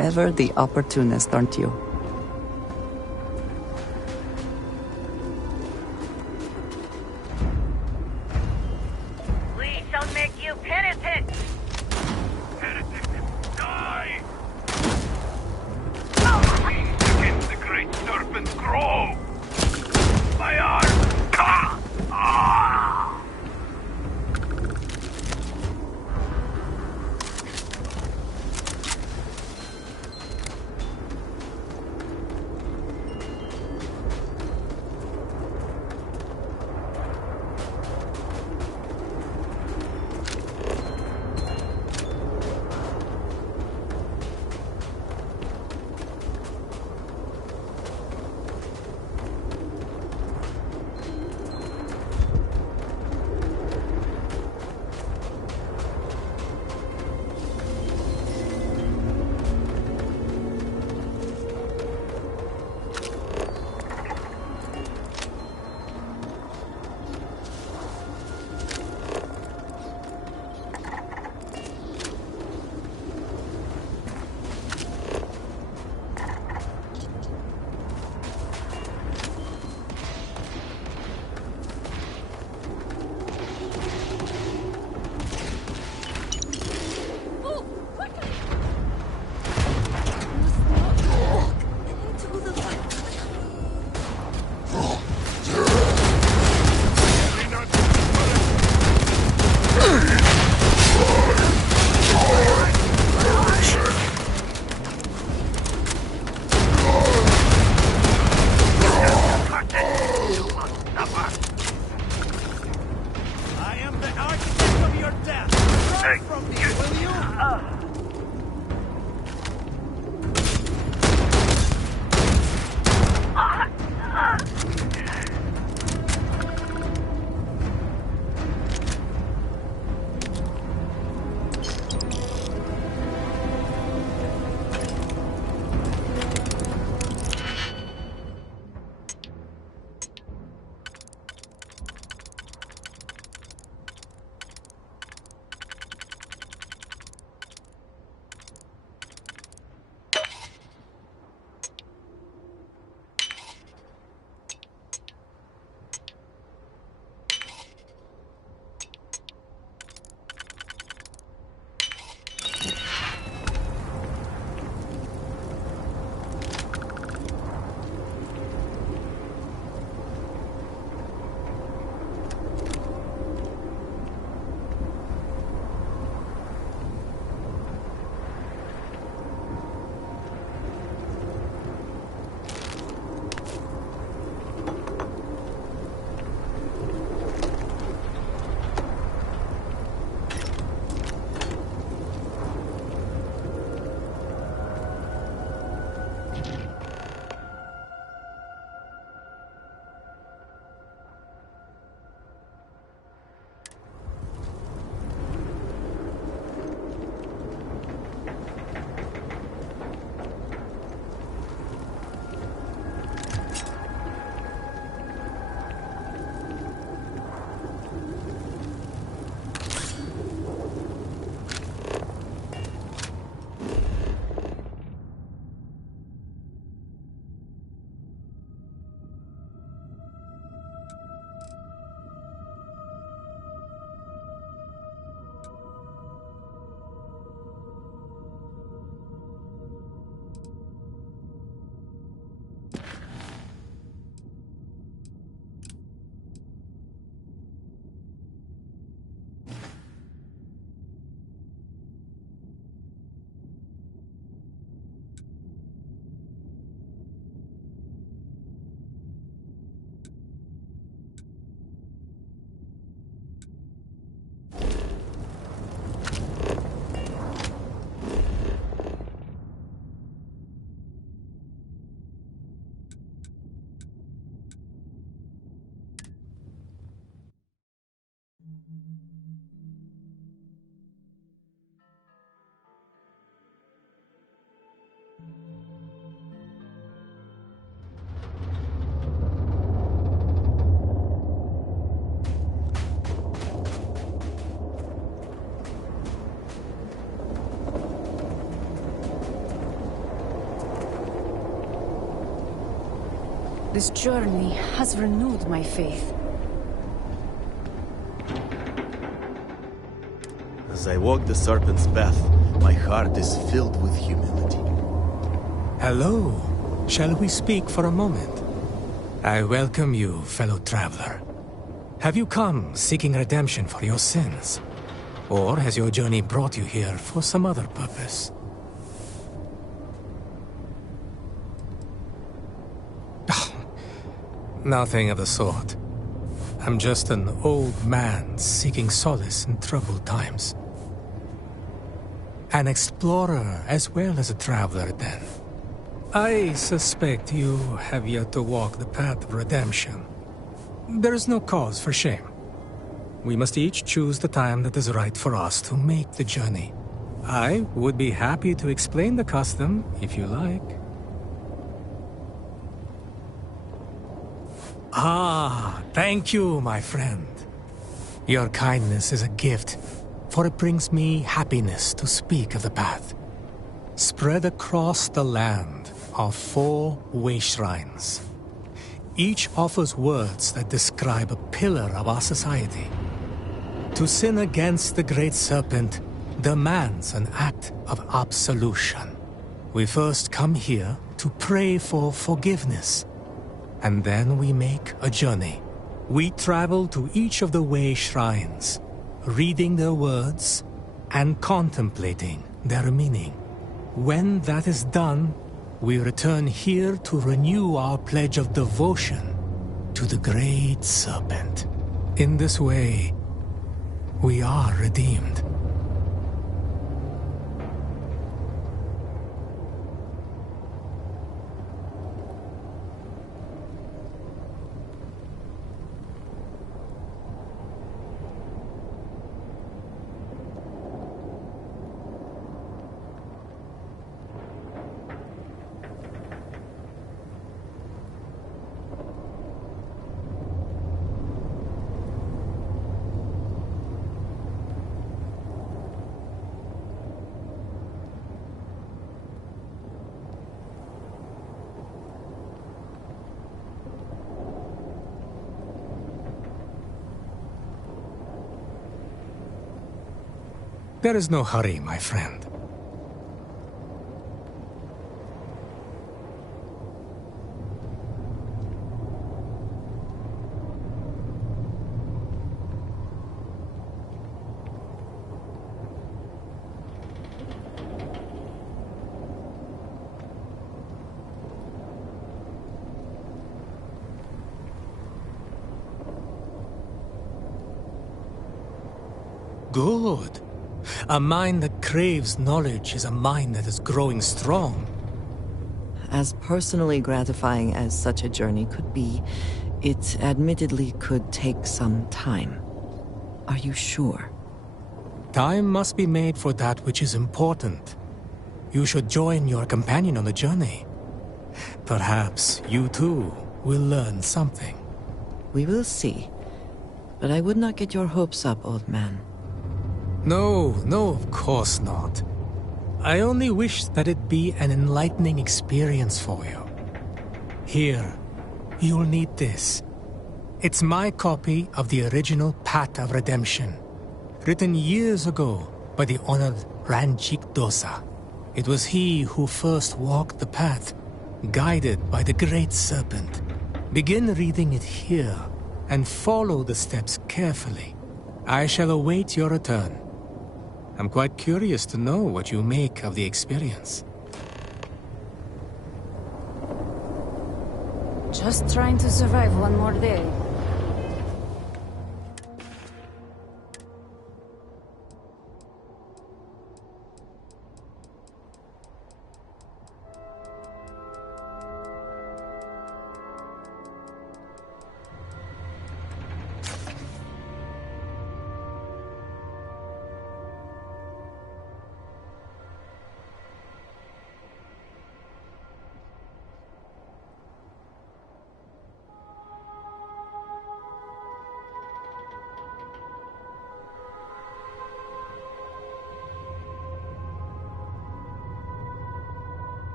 Ever the opportunist, aren't you? We shall make you penitent! Heretic, die! Please against the great serpent grow! My arm! This journey has renewed my faith. As I walk the Serpent's path, my heart is filled with humility. Hello. Shall we speak for a moment? I welcome you, fellow traveler. Have you come seeking redemption for your sins? Or has your journey brought you here for some other purpose? Nothing of the sort. I'm just an old man seeking solace in troubled times. An explorer as well as a traveler, then. I suspect you have yet to walk the path of redemption. There is no cause for shame. We must each choose the time that is right for us to make the journey. I would be happy to explain the custom, if you like. Ah, thank you, my friend. Your kindness is a gift, for it brings me happiness to speak of the path. Spread across the land are 4 way shrines. Each offers words that describe a pillar of our society. To sin against the Great Serpent demands an act of absolution. We first come here to pray for forgiveness, and then we make a journey. We travel to each of the way shrines, reading their words and contemplating their meaning. When that is done, we return here to renew our pledge of devotion to the Great Serpent. In this way, we are redeemed. There is no hurry, my friend. Good. A mind that craves knowledge is a mind that is growing strong. As personally gratifying as such a journey could be, it admittedly could take some time. Are you sure? Time must be made for that which is important. You should join your companion on the journey. Perhaps you too will learn something. We will see. But I would not get your hopes up, old man. No, of course not. I only wish that it be an enlightening experience for you. Here, you'll need this. It's my copy of the original Path of Redemption, written years ago by the honored Ranjik Dosa. It was he who first walked the path, guided by the Great Serpent. Begin reading it here, and follow the steps carefully. I shall await your return. I'm quite curious to know what you make of the experience. Just trying to survive one more day.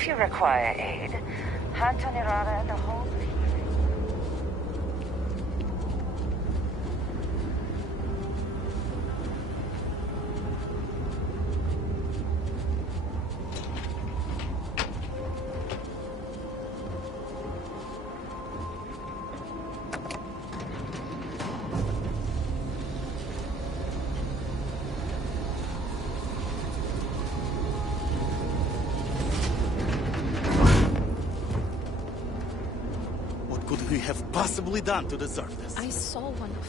If you require aid, Antonirada and the whole team. Have possibly done to deserve this? I saw one of...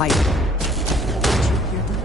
Quiet. Did you hear that?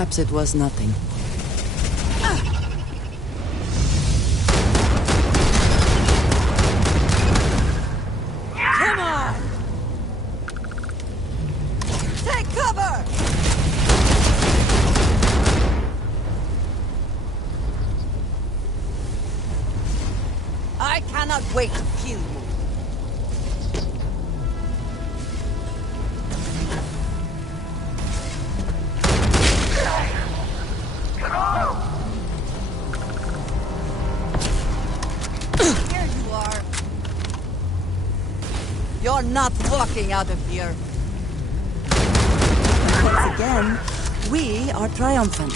Perhaps it was nothing. Come on! Take cover! I cannot wait to kill you. Here you are. You're not walking out of here. Once again, we are triumphant.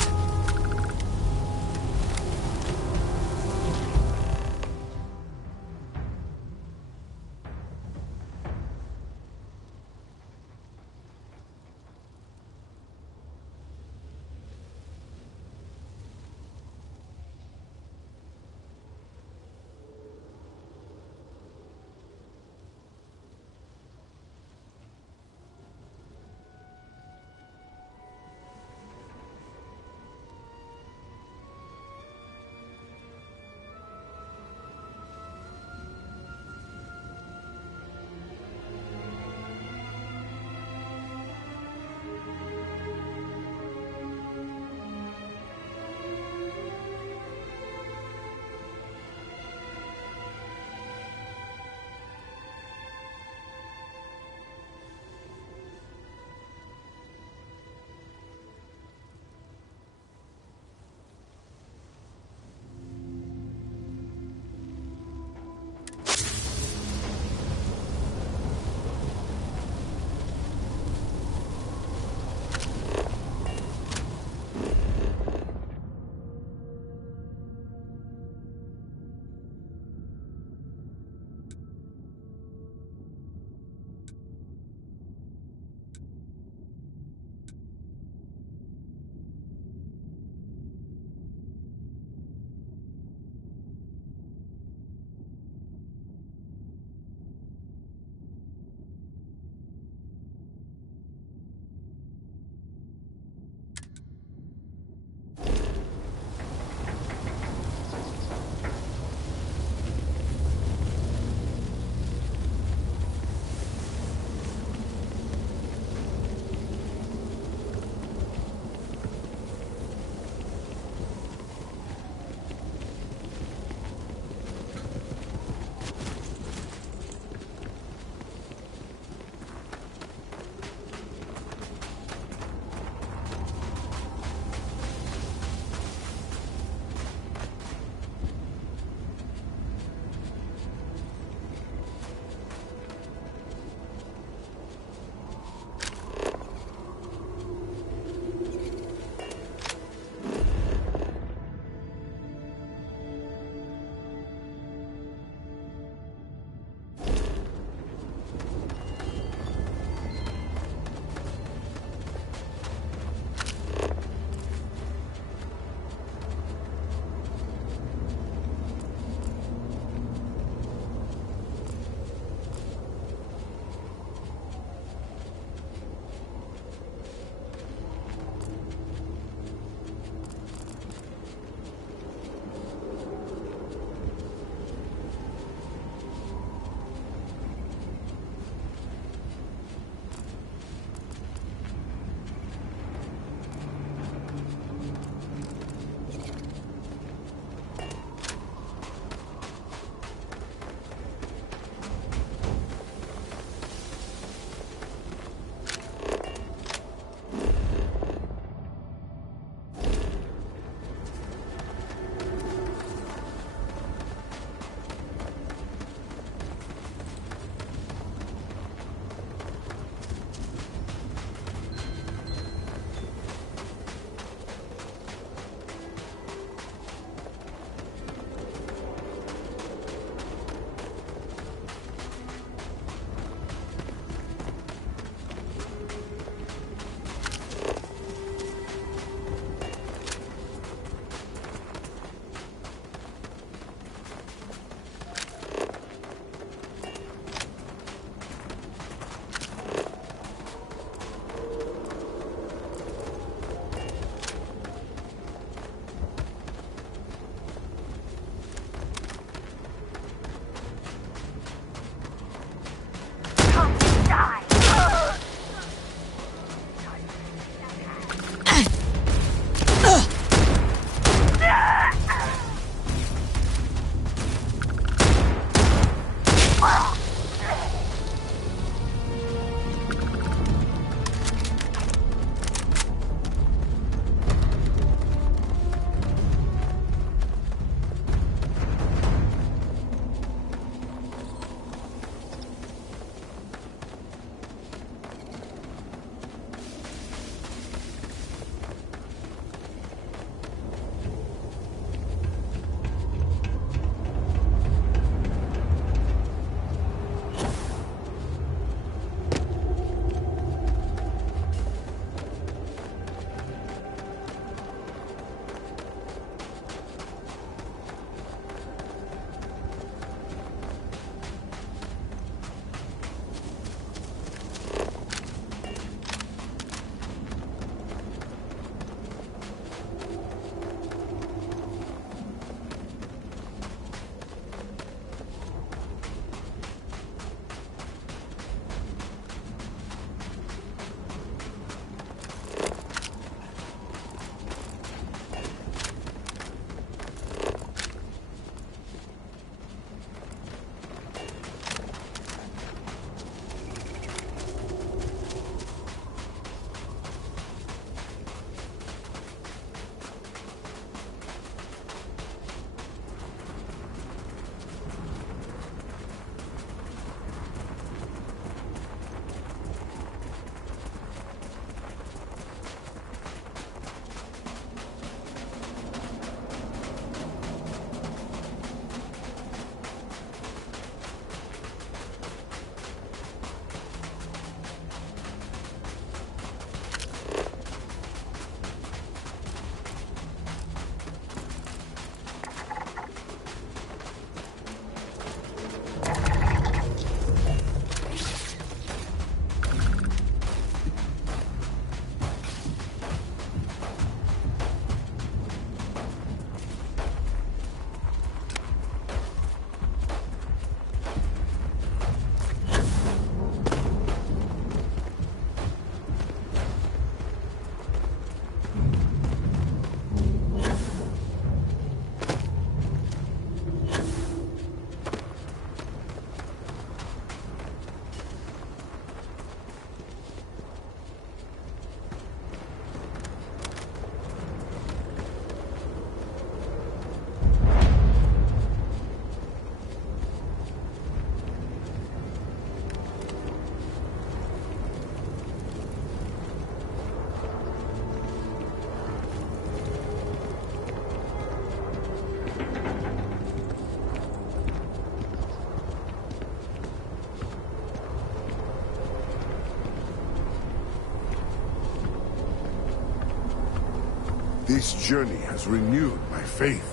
This journey has renewed my faith.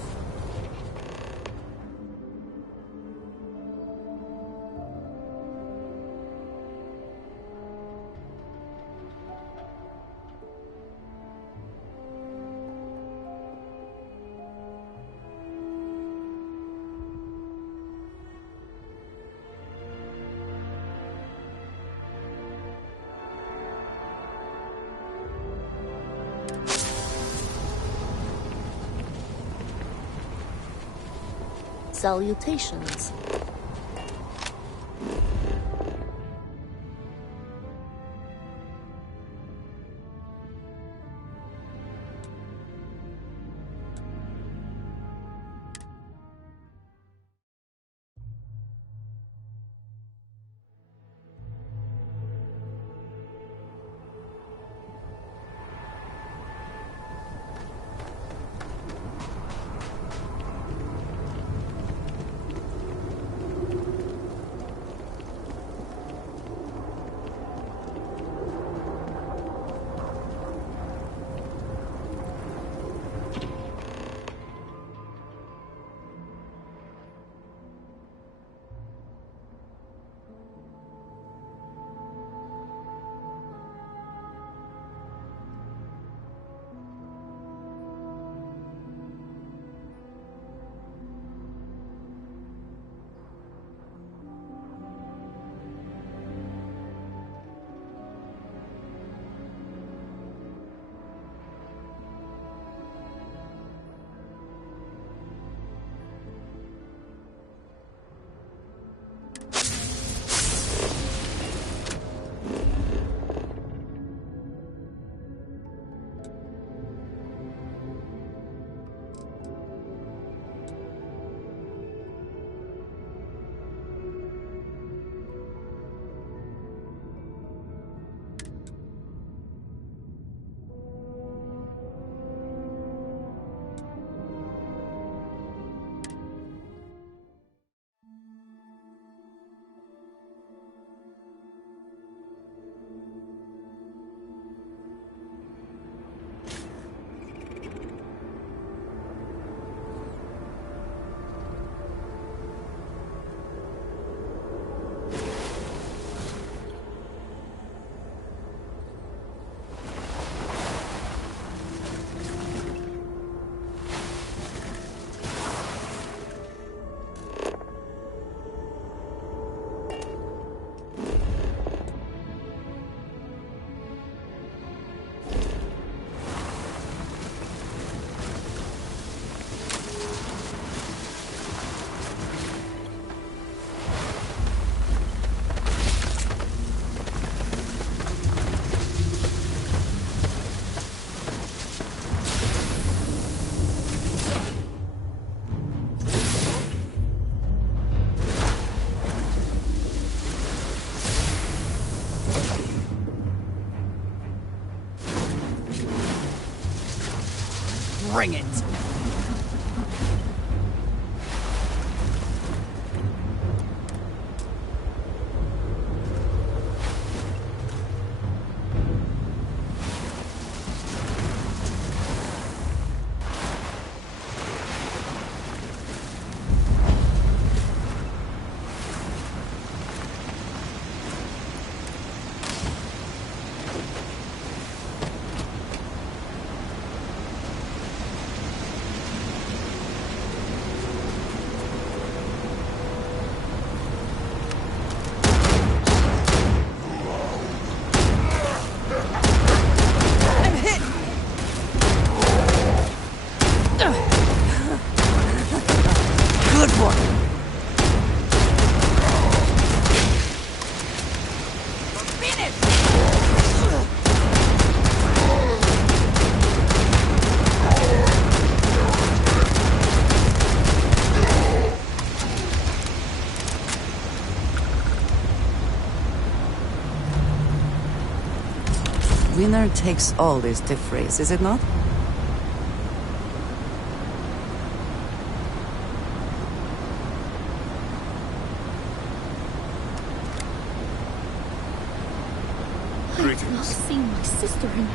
Salutations. Bring it! Winner takes all this stiff race, is it not? I've not seen my sister in...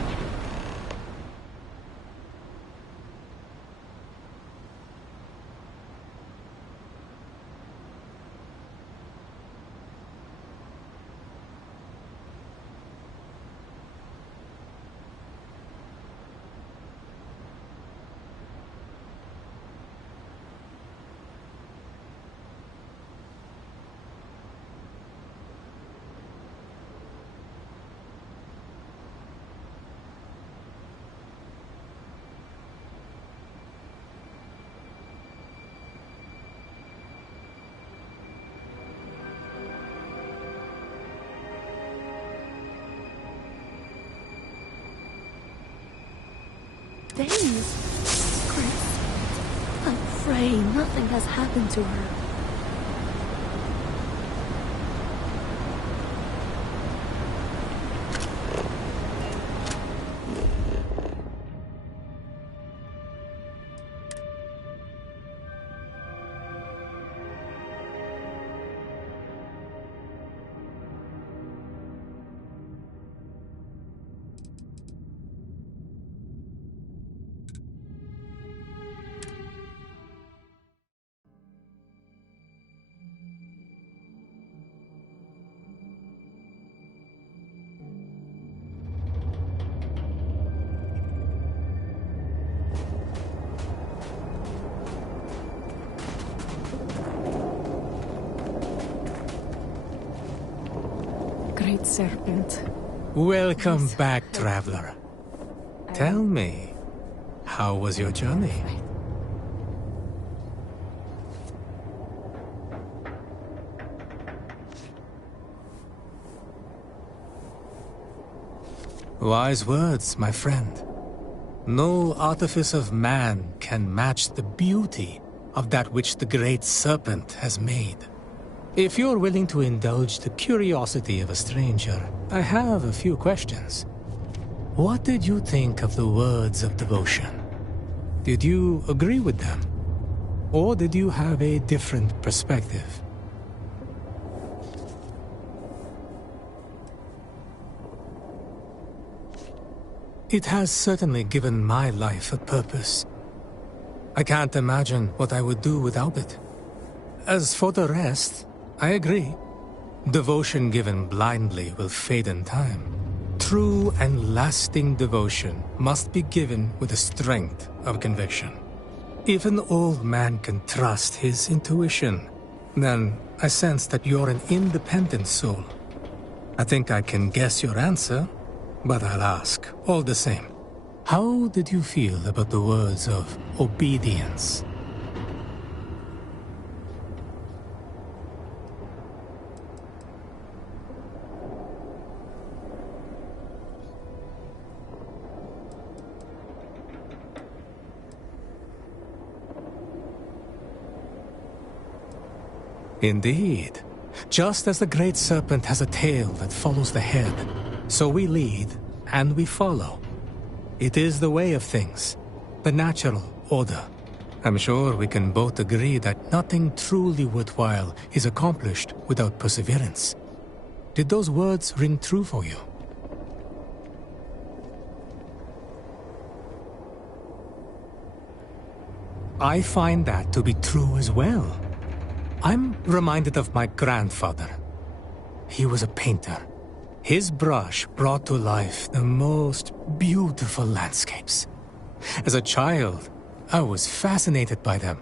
days. Chris, I pray nothing has happened to her. Great serpent. Welcome back, traveler. Tell me, how was your journey? Wise words, my friend. No artifice of man can match the beauty of that which the great serpent has made. If you're willing to indulge the curiosity of a stranger, I have a few questions. What did you think of the words of devotion? Did you agree with them? Or did you have a different perspective? It has certainly given my life a purpose. I can't imagine what I would do without it. As for the rest, I agree. Devotion given blindly will fade in time. True and lasting devotion must be given with the strength of conviction. If an old man can trust his intuition, then I sense that you're an independent soul. I think I can guess your answer, but I'll ask all the same. How did you feel about the words of obedience? Indeed. Just as the great serpent has a tail that follows the head, so we lead and we follow. It is the way of things, the natural order. I'm sure we can both agree that nothing truly worthwhile is accomplished without perseverance. Did those words ring true for you? I find that to be true as well. I'm reminded of my grandfather. He was a painter. His brush brought to life the most beautiful landscapes. As a child, I was fascinated by them.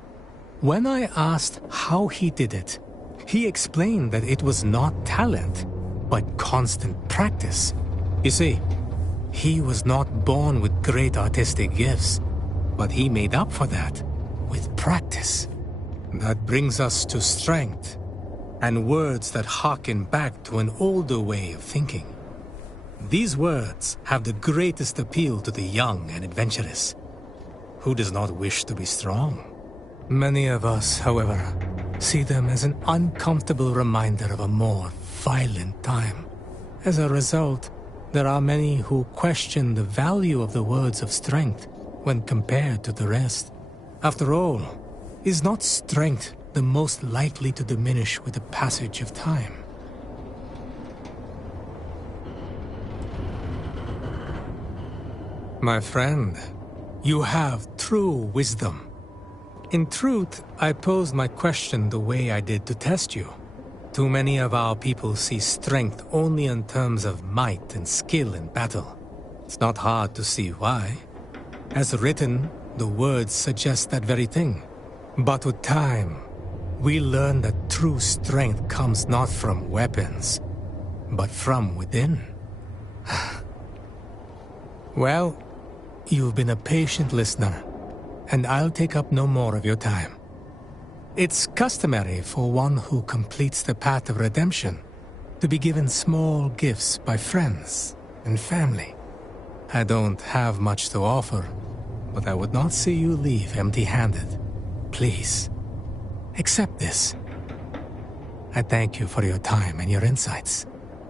When I asked how he did it, he explained that it was not talent, but constant practice. You see, he was not born with great artistic gifts, but he made up for that with practice. That brings us to strength, and words that harken back to an older way of thinking. These words have the greatest appeal to the young and adventurous. Who does not wish to be strong? Many of us, however, see them as an uncomfortable reminder of a more violent time. As a result, there are many who question the value of the words of strength when compared to the rest. After all, is not strength the most likely to diminish with the passage of time? My friend, you have true wisdom. In truth, I posed my question the way I did to test you. Too many of our people see strength only in terms of might and skill in battle. It's not hard to see why. As written, the words suggest that very thing. But with time, we learn that true strength comes not from weapons, but from within. Well, you've been a patient listener, and I'll take up no more of your time. It's customary for one who completes the path of redemption to be given small gifts by friends and family. I don't have much to offer, but I would not see you leave empty-handed. Please, accept this. I thank you for your time and your insights.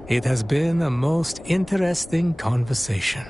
It has been a most interesting conversation.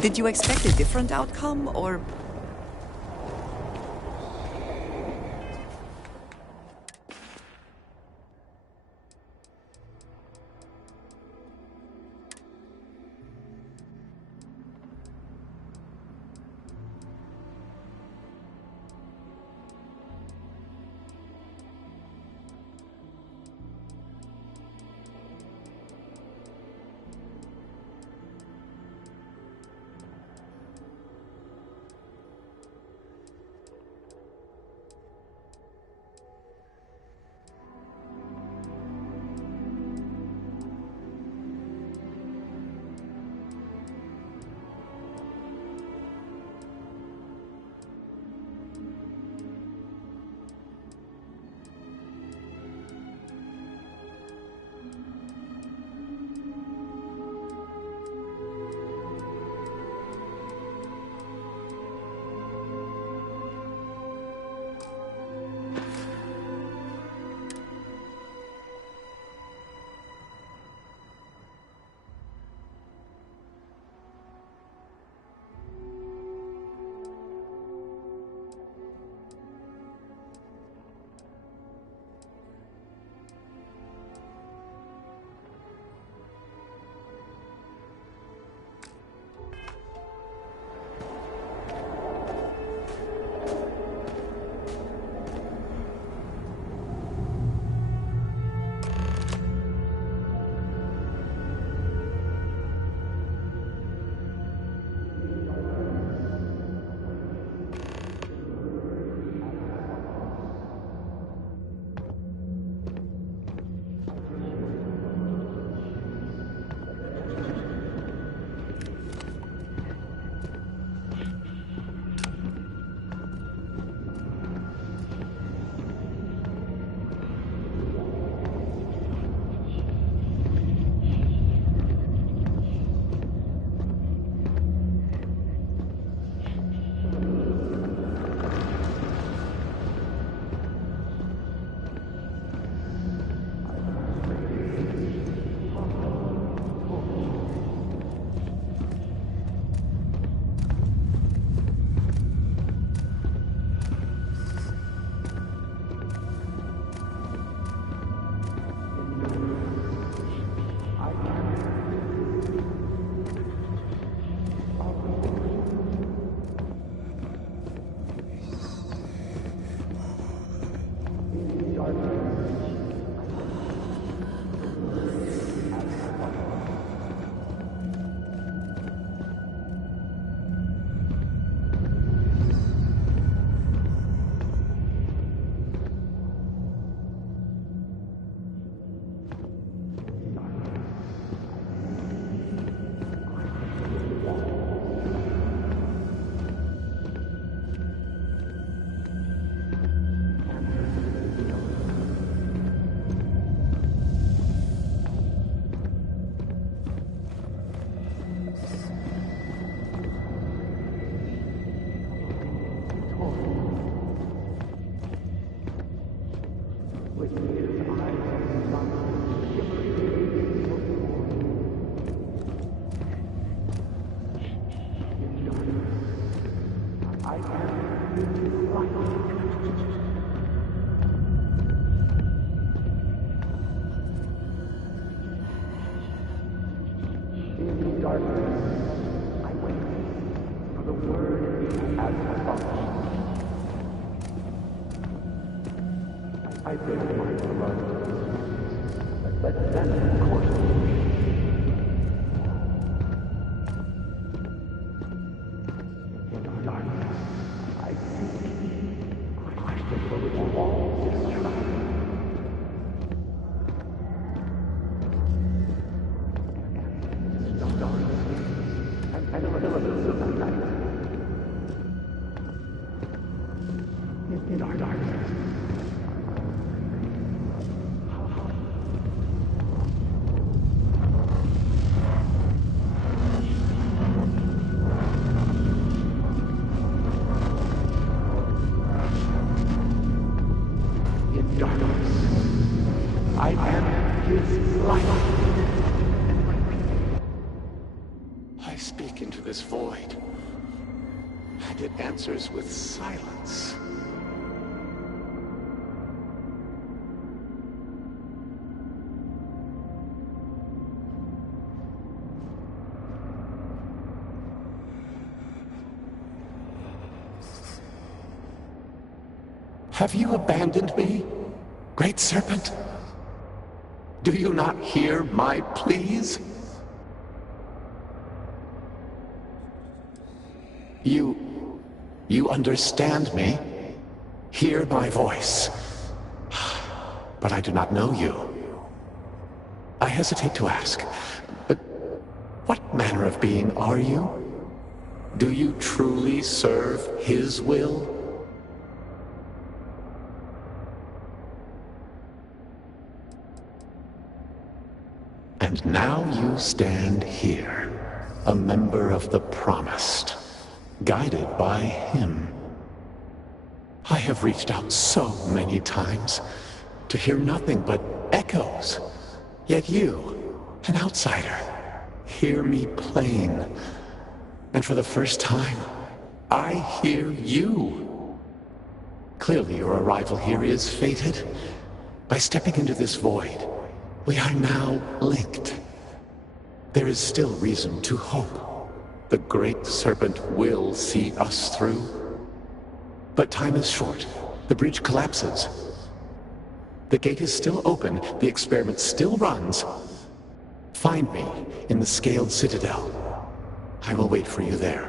Did you expect a different outcome, or... I speak into this void, and it answers with silence. Have you abandoned me, Great Serpent? Do you not hear my pleas? You understand me? Hear my voice. But I do not know you. I hesitate to ask, but what manner of being are you? Do you truly serve his will? And now you stand here, a member of the Promised, guided by him. I have reached out so many times to hear nothing but echoes. Yet you, an outsider, hear me plain. And for the first time, I hear you. Clearly your arrival here is fated. By stepping into this void, we are now linked. There is still reason to hope. The Great Serpent will see us through. But time is short. The breach collapses. The gate is still open. The experiment still runs. Find me in the Scaled Citadel. I will wait for you there.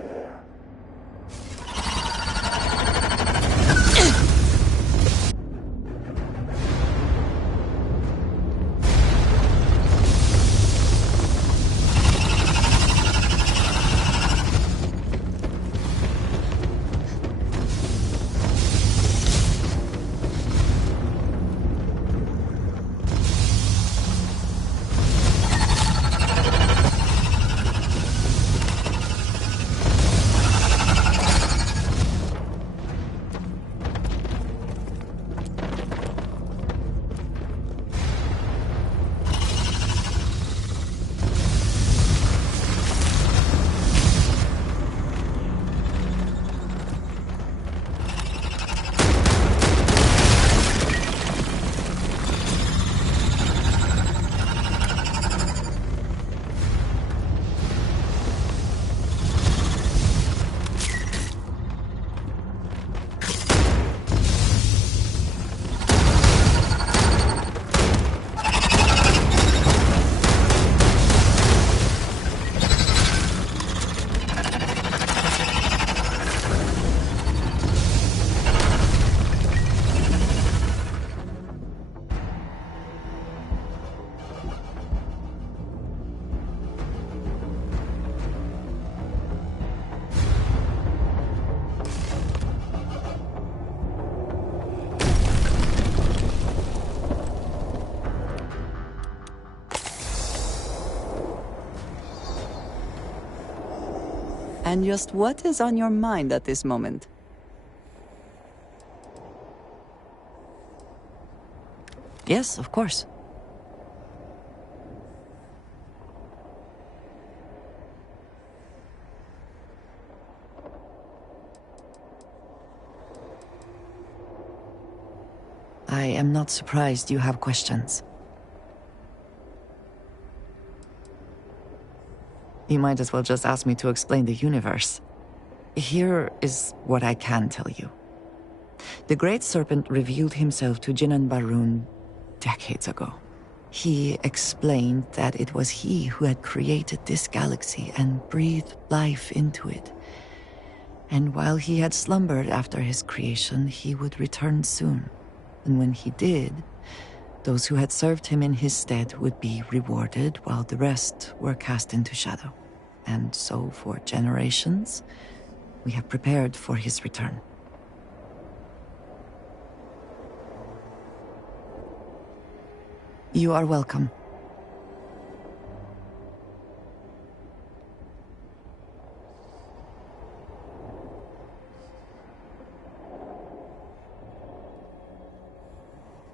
And just what is on your mind at this moment? Yes, of course. I am not surprised you have questions. You might as well just ask me to explain the universe. Here is what I can tell you. The Great Serpent revealed himself to Jinan Barun decades ago. He explained that it was he who had created this galaxy and breathed life into it. And while he had slumbered after his creation, he would return soon. And when he did, those who had served him in his stead would be rewarded, while the rest were cast into shadow. And so, for generations, we have prepared for his return. You are welcome.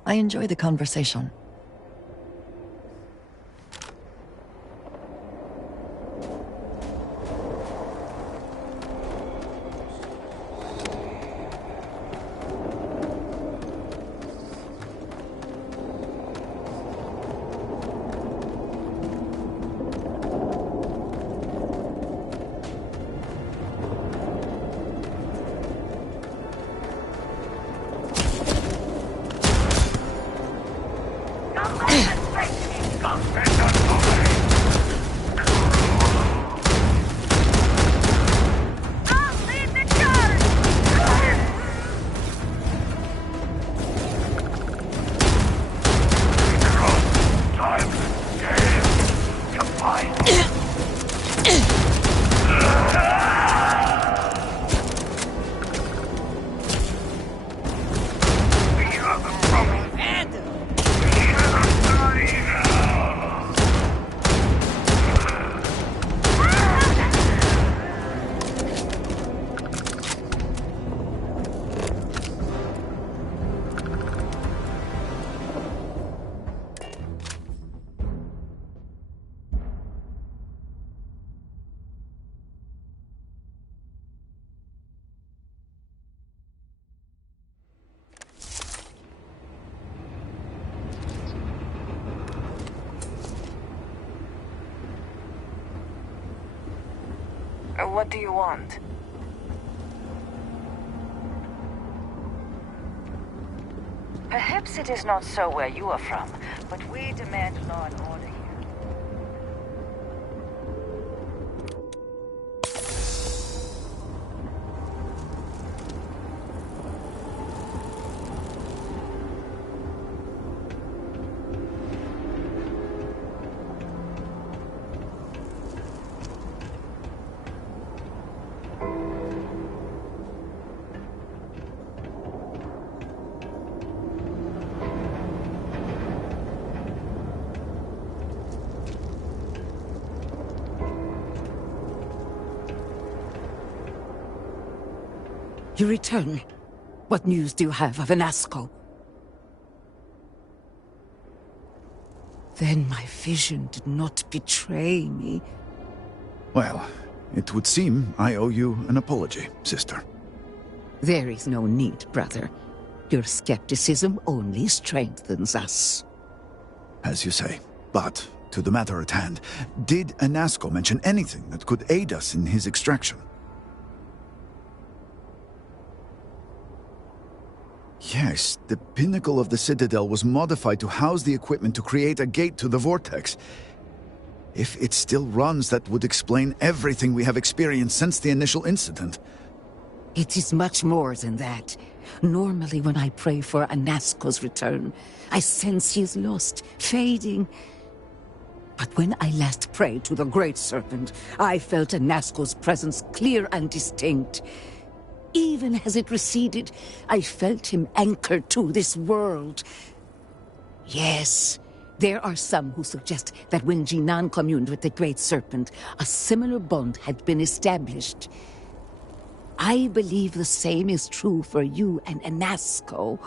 I enjoy the conversation. What do you want? Perhaps it is not so where you are from, but we demand law and order here. You return. What news do you have of Anasco? Then my vision did not betray me. Well, it would seem I owe you an apology, sister. There is no need, brother. Your skepticism only strengthens us. As you say. But, to the matter at hand, did Anasco mention anything that could aid us in his extraction? Yes, the pinnacle of the Citadel was modified to house the equipment to create a gate to the Vortex. If it still runs, that would explain everything we have experienced since the initial incident. It is much more than that. Normally when I pray for Anasco's return, I sense he is lost, fading. But when I last prayed to the Great Serpent, I felt Anasco's presence clear and distinct. Even as it receded, I felt him anchored to this world. Yes, there are some who suggest that when Jinan communed with the Great Serpent, a similar bond had been established. I believe the same is true for you and Anasco.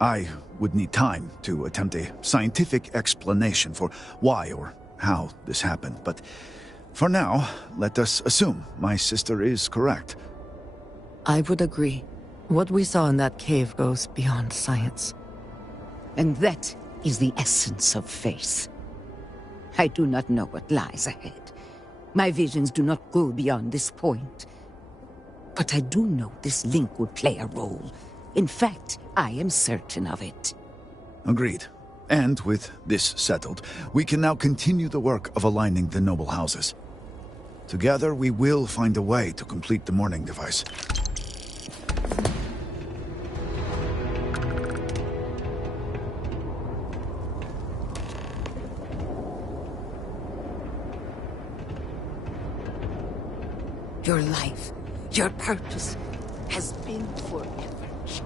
I would need time to attempt a scientific explanation for why or how this happened, but for now, let us assume my sister is correct. I would agree. What we saw in that cave goes beyond science. And that is the essence of faith. I do not know what lies ahead, My visions do not go beyond this point. But I do know this link would play a role. In fact, I am certain of it. Agreed. And with this settled, we can now continue the work of aligning the noble houses. Together, we will find a way to complete the mourning device. Your life, your purpose, has been forever changed.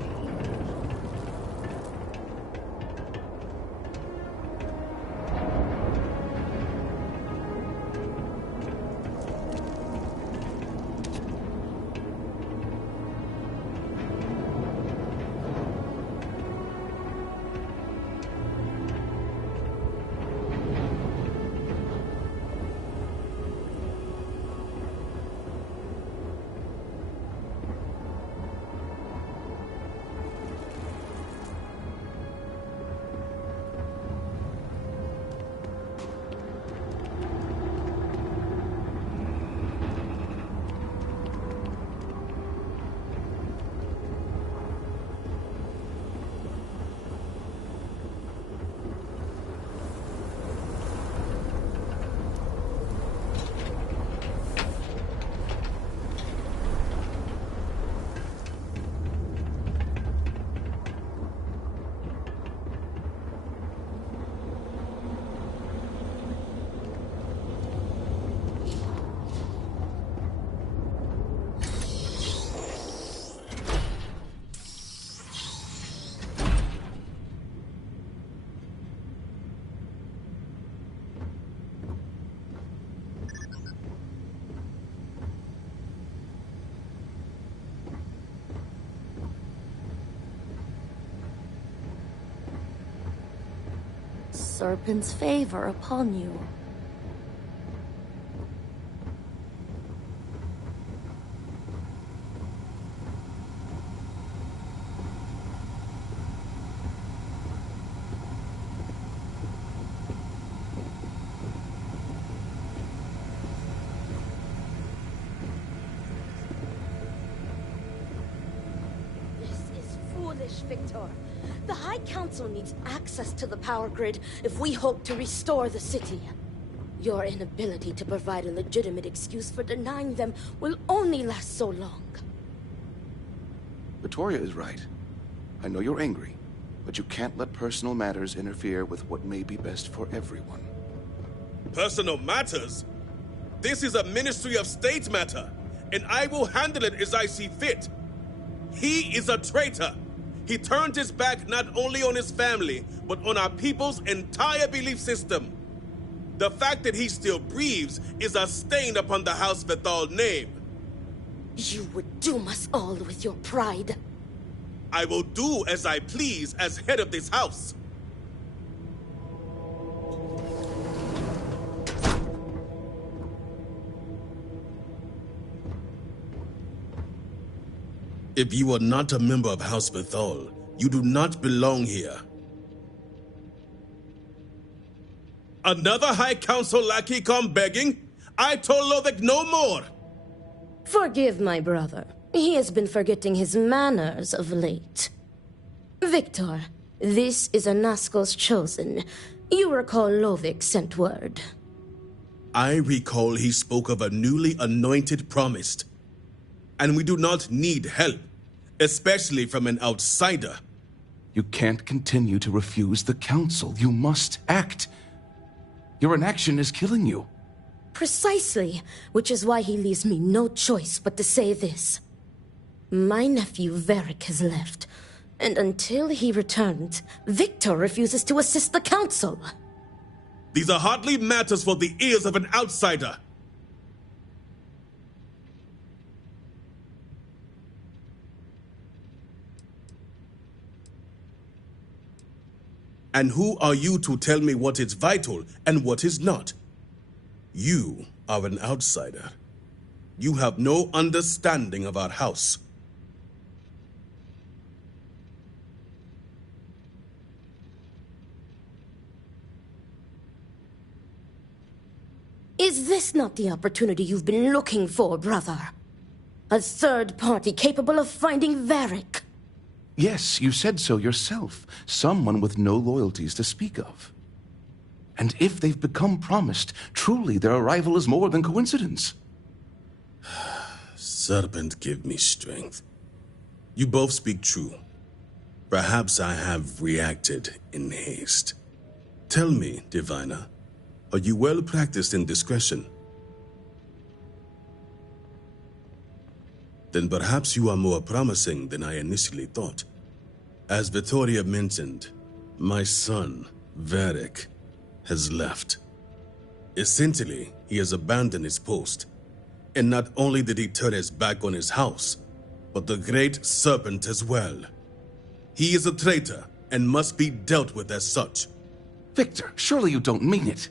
Serpent's favor upon you. This is foolish, Victor. The High Council needs access to the power grid if we hope to restore the city. Your inability to provide a legitimate excuse for denying them will only last so long. Victoria is right. I know you're angry, but you can't let personal matters interfere with what may be best for everyone. Personal matters? This is a Ministry of State matter, and I will handle it as I see fit. He is a traitor. He turned his back not only on his family, but on our people's entire belief system. The fact that he still breathes is a stain upon the House Vethal name. You would doom us all with your pride. I will do as I please as head of this house. If you are not a member of House Vethal, you do not belong here. Another High Council lackey come begging? I told Lovick no more! Forgive my brother. He has been forgetting his manners of late. Victor, this is Anaskel's chosen. You recall Lovick sent word. I recall he spoke of a newly anointed promised. And we do not need help, especially from an outsider. You can't continue to refuse the council. You must act. Your inaction is killing you. Precisely, which is why he leaves me no choice but to say this. My nephew Varric has left, and until he returns, Victor refuses to assist the council. These are hardly matters for the ears of an outsider. And who are you to tell me what is vital and what is not? You are an outsider. You have no understanding of our house. Is this not the opportunity you've been looking for, brother? A third party capable of finding Varric? Yes, you said so yourself. Someone with no loyalties to speak of. And if they've become promised, truly their arrival is more than coincidence. Serpent, give me strength. You both speak true. Perhaps I have reacted in haste. Tell me, Diviner, are you well practiced in discretion? Then perhaps you are more promising than I initially thought. As Vittoria mentioned, my son, Varric, has left. Essentially, he has abandoned his post. And not only did he turn his back on his house, but the Great Serpent as well. He is a traitor and must be dealt with as such. Victor, surely you don't mean it.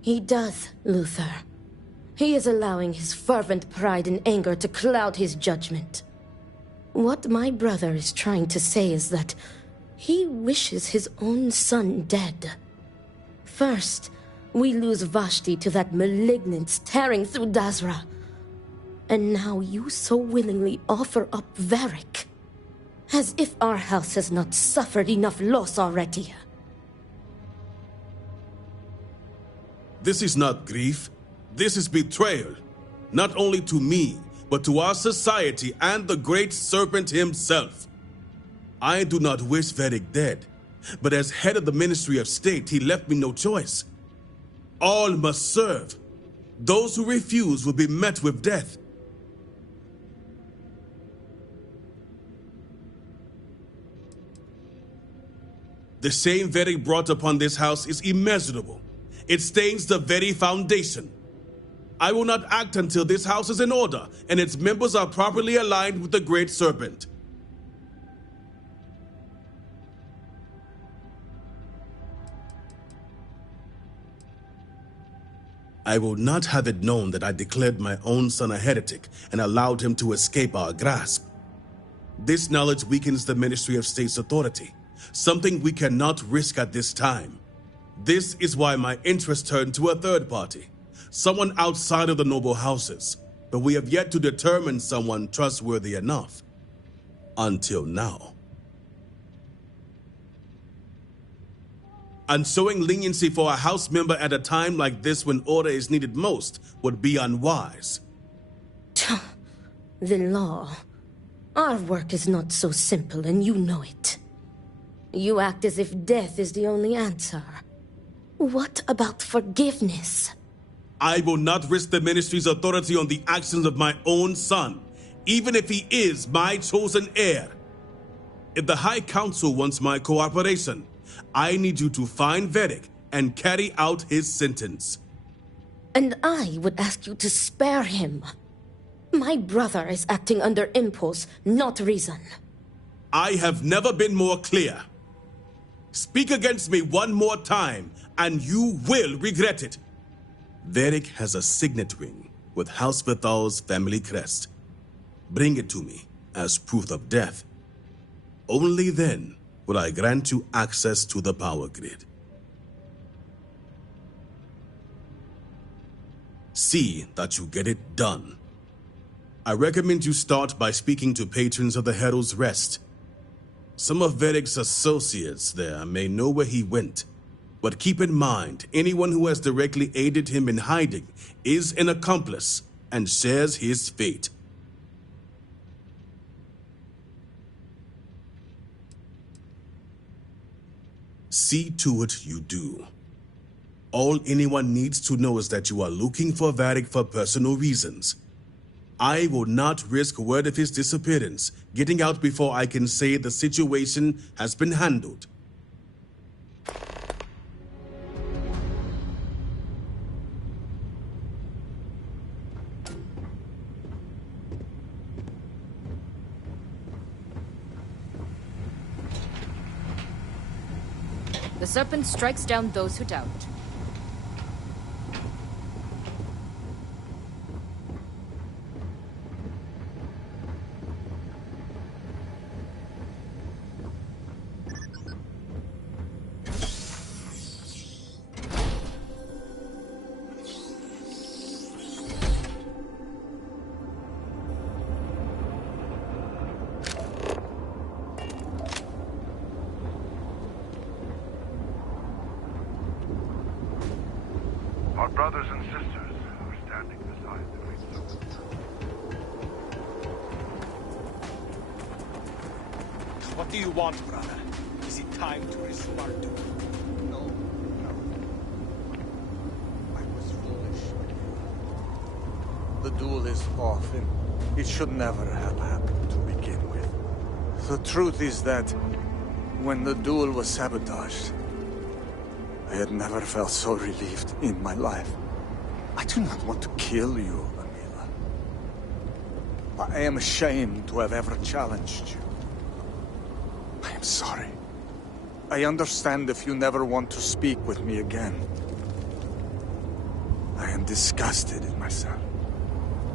He does, Luther. He is allowing his fervent pride and anger to cloud his judgment. What my brother is trying to say is that he wishes his own son dead. First, we lose Vashti to that malignance tearing through Dazra. And now you so willingly offer up Varric. As if our house has not suffered enough loss already. This is not grief. This is betrayal. Not only to me, but to our society and the Great Serpent himself. I do not wish Varric dead, but as head of the Ministry of State, he left me no choice. All must serve. Those who refuse will be met with death. The shame Varric brought upon this house is immeasurable. It stains the very foundation. I will not act until this house is in order and its members are properly aligned with the Great Serpent. I will not have it known that I declared my own son a heretic and allowed him to escape our grasp. This knowledge weakens the Ministry of State's authority, something we cannot risk at this time. This is why my interest turned to a third party, someone outside of the noble houses, but we have yet to determine someone trustworthy enough. Until now. And showing leniency for a house member at a time like this when order is needed most would be unwise. The law. Our work is not so simple, and you know it. You act as if death is the only answer. What about forgiveness? I will not risk the Ministry's authority on the actions of my own son, even if he is my chosen heir. If the High Council wants my cooperation, I need you to find Varric and carry out his sentence. And I would ask you to spare him. My brother is acting under impulse, not reason. I have never been more clear. Speak against me one more time, and you will regret it. Varric has a signet ring with House Vithal's family crest. Bring it to me as proof of death. Only then will I grant you access to the power grid. See that you get it done. I recommend you start by speaking to patrons of the Herald's Rest. Some of Varric's associates there may know where he went, but keep in mind, anyone who has directly aided him in hiding is an accomplice and shares his fate. See to it you do. All anyone needs to know is that you are looking for Varric for personal reasons. I will not risk word of his disappearance getting out before I can say the situation has been handled. The serpent strikes down those who doubt. Our brothers and sisters are standing beside the great serpent. What do you want, brother? Is it time to resume our duel? No. I was foolish. The duel is off, and it should never have happened to begin with. The truth is that when the duel was sabotaged, I had never felt so relieved in my life. I do not want to kill you, Amila. I am ashamed to have ever challenged you. I am sorry. I understand if you never want to speak with me again. I am disgusted in myself.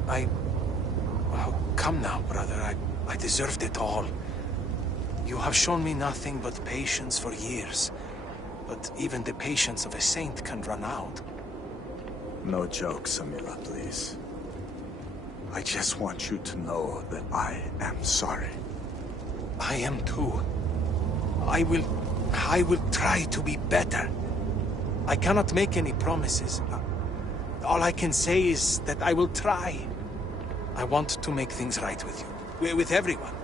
Oh, come now, brother. I deserved it all. You have shown me nothing but patience for years. But even the patience of a saint can run out. No jokes, Amila, please. I just want you to know that I am sorry. I am too. I will try to be better. I cannot make any promises. All I can say is that I will try. I want to make things right with you, with everyone.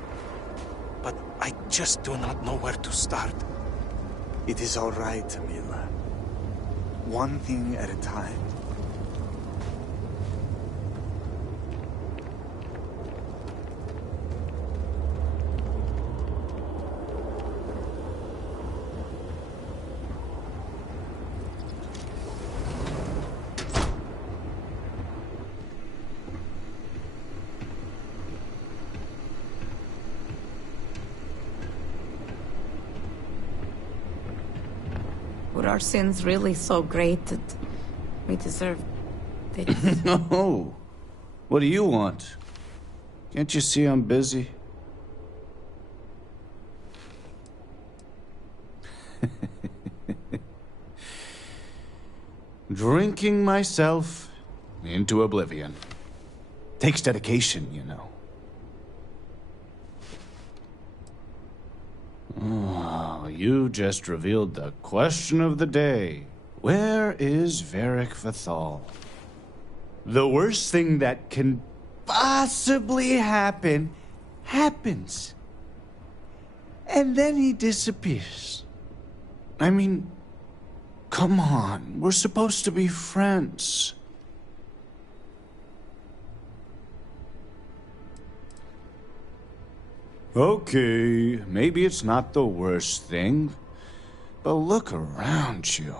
But I just do not know where to start. It is all right, Amila. One thing at a time. Were our sins really so great that we deserve this? No. What do you want? Can't you see I'm busy? Drinking myself into oblivion. Takes dedication, you know. Oh, you just revealed the question of the day. Where is Varric Vathal? The worst thing that can possibly happen, happens. And then he disappears. I mean, come on, we're supposed to be friends. Okay, maybe it's not the worst thing, but look around you.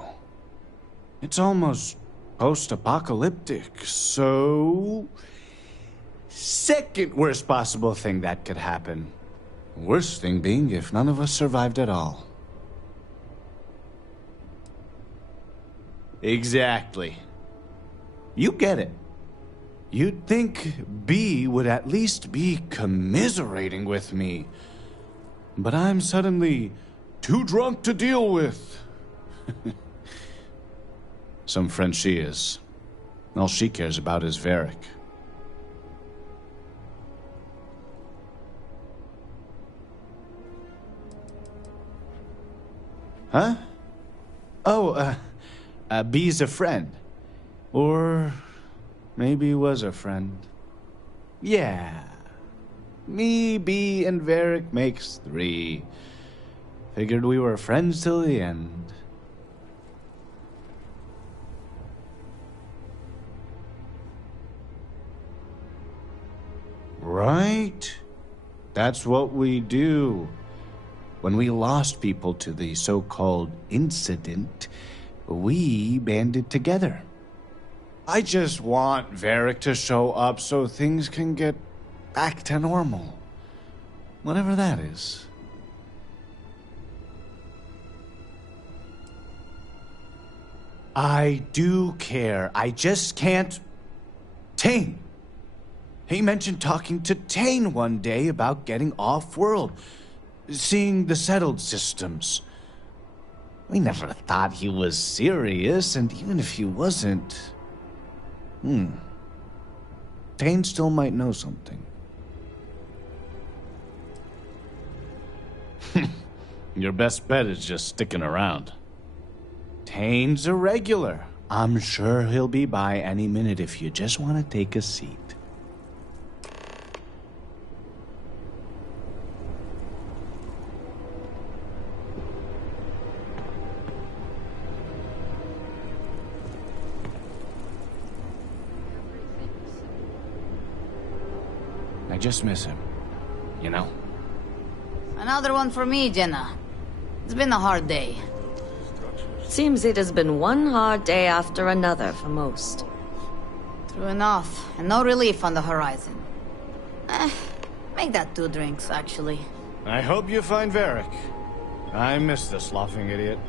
It's almost post-apocalyptic, so... second worst possible thing that could happen. Worst thing being if none of us survived at all. Exactly. You get it. You'd think B would at least be commiserating with me. But I'm suddenly too drunk to deal with. Some friend she is. All she cares about is Varric. Huh? Oh, B's a friend. Or... maybe was a friend. Yeah. Me, B, and Varric makes 3. Figured we were friends till the end. Right? That's what we do. When we lost people to the so-called incident, we banded together. I just want Varric to show up so things can get back to normal. Whatever that is. I do care. I just can't... Tane. He mentioned talking to Tane one day about getting off-world. Seeing the settled systems. We never thought he was serious, and even if he wasn't... Tane still might know something. Your best bet is just sticking around. Tane's a regular. I'm sure he'll be by any minute if you just want to take a seat. I just miss him, you know? Another one for me, Jenna. It's been a hard day. Seems it has been one hard day after another for most. True enough, and no relief on the horizon. Make that 2 drinks, actually. I hope you find Varric. I miss the sloughing idiot.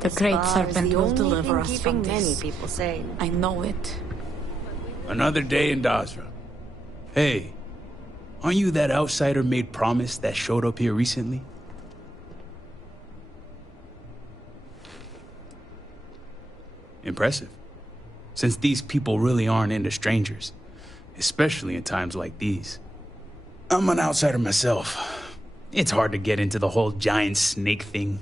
The Great Scar is Serpent the will only deliver thing us from keeping this. many people sane. I know it. Another day in Dazra. Hey, aren't you that outsider-made promise that showed up here recently? Impressive. Since these people really aren't into strangers, especially in times like these. I'm an outsider myself. It's hard to get into the whole giant snake thing.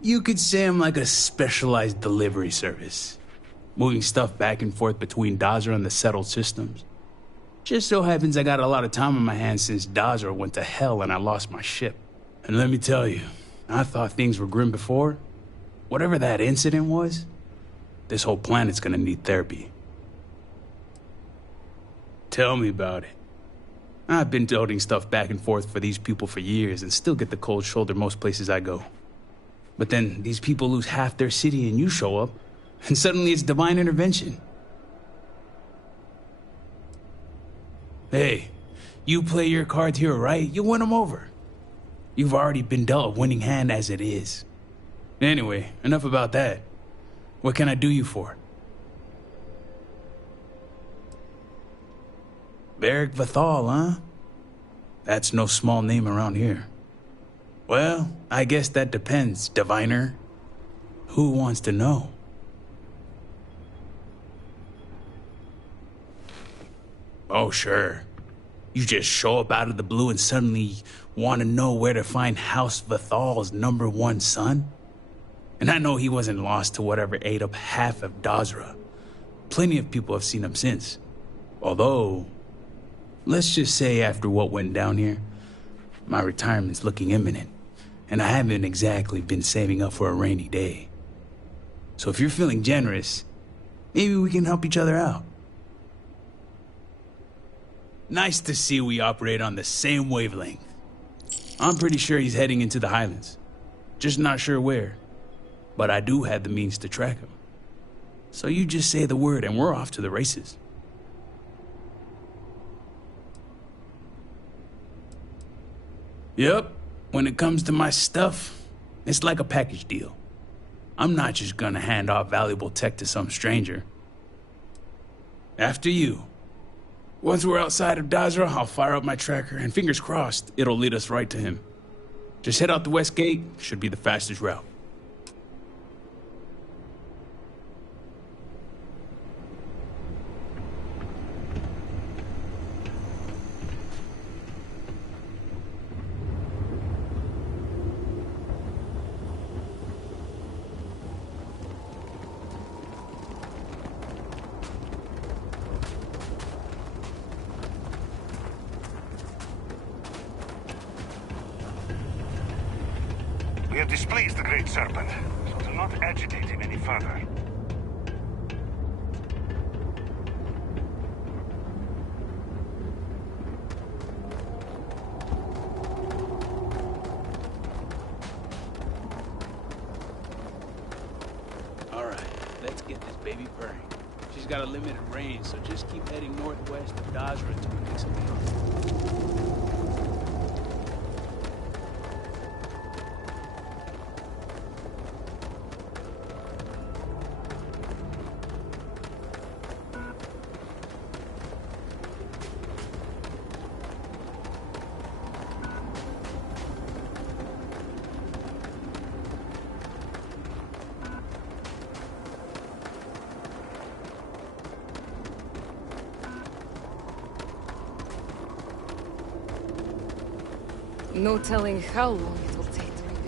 You could say I'm like a specialized delivery service, moving stuff back and forth between Dazra and the settled systems. Just so happens I got a lot of time on my hands since Dazra went to hell and I lost my ship. And let me tell you, I thought things were grim before. Whatever that incident was, this whole planet's gonna need therapy. Tell me about it. I've been toting stuff back and forth for these people for years and still get the cold shoulder most places I go. But then these people lose half their city and you show up, and suddenly it's divine intervention. Hey, you play your cards here right, you win them over. You've already been dealt a winning hand as it is. Anyway, enough about that. What can I do you for? Beric Vathal, huh? That's no small name around here. Well, I guess that depends, diviner. Who wants to know? Oh, sure. You just show up out of the blue and suddenly want to know where to find House Vathal's #1 son? And I know he wasn't lost to whatever ate up half of Dazra. Plenty of people have seen him since. Although, let's just say after what went down here, my retirement's looking imminent, and I haven't exactly been saving up for a rainy day. So if you're feeling generous, maybe we can help each other out. Nice to see we operate on the same wavelength. I'm pretty sure he's heading into the Highlands. Just not sure where. But I do have the means to track him. So you just say the word and we're off to the races. Yep, when it comes to my stuff, it's like a package deal. I'm not just gonna hand off valuable tech to some stranger. After you. Once we're outside of Dazra, I'll fire up my tracker, and fingers crossed, it'll lead us right to him. Just head out the west gate, should be the fastest route. We have displeased the Great Serpent, so do not agitate him any further. Alright, let's get this baby purring. She's got a limited range, so just keep heading northwest of Dazra until we pick something up. No telling how long it will take to rebuild.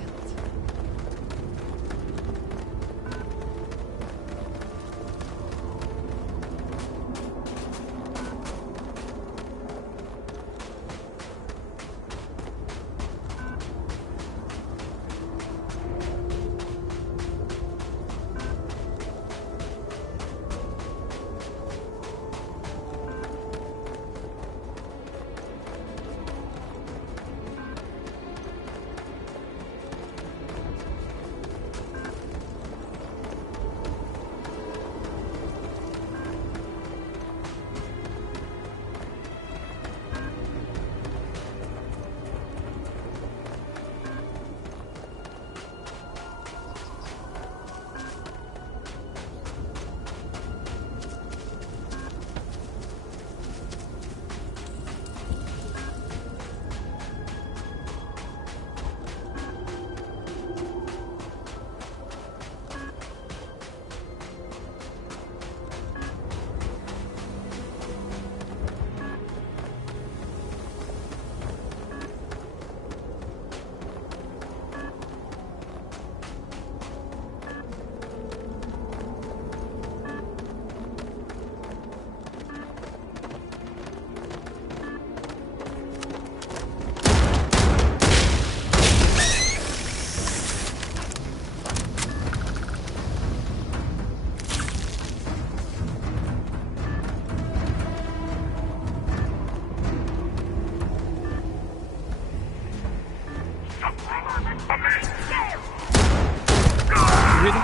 Really?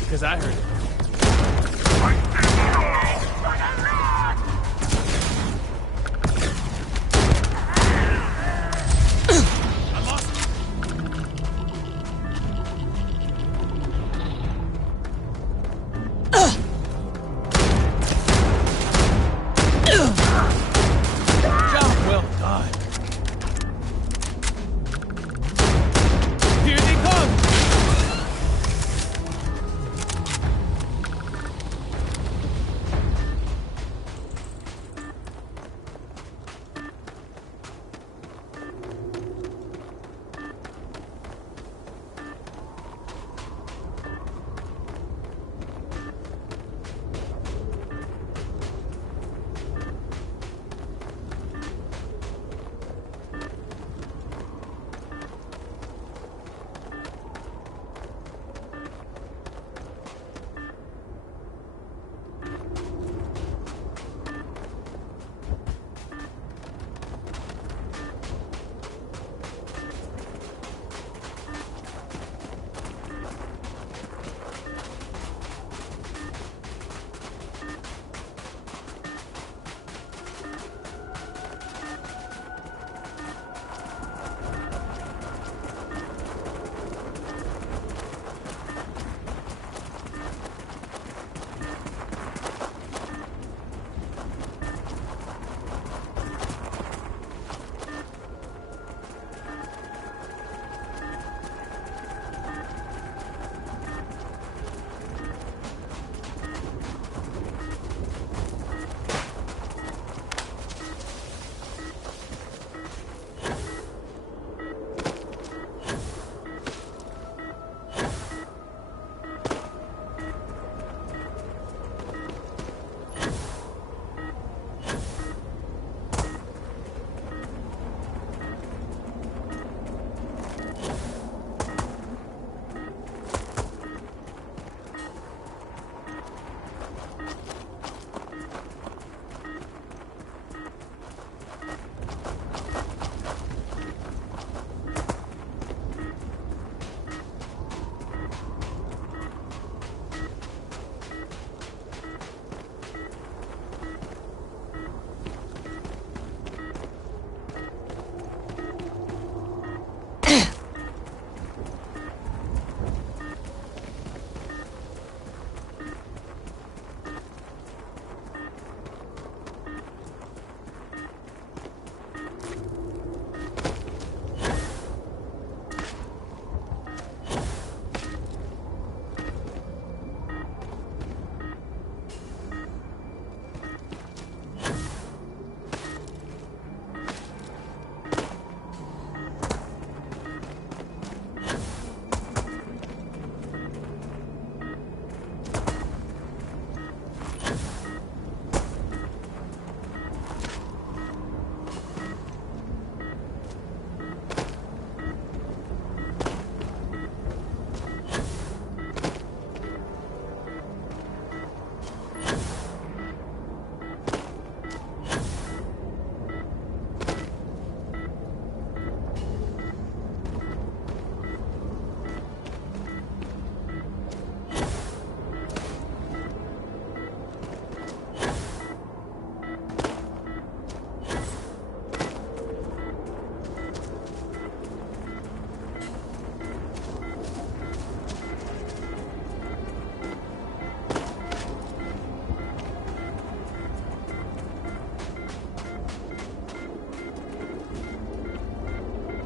Because I heard it.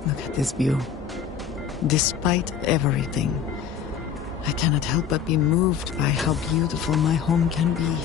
Look at this view. Despite everything, I cannot help but be moved by how beautiful my home can be.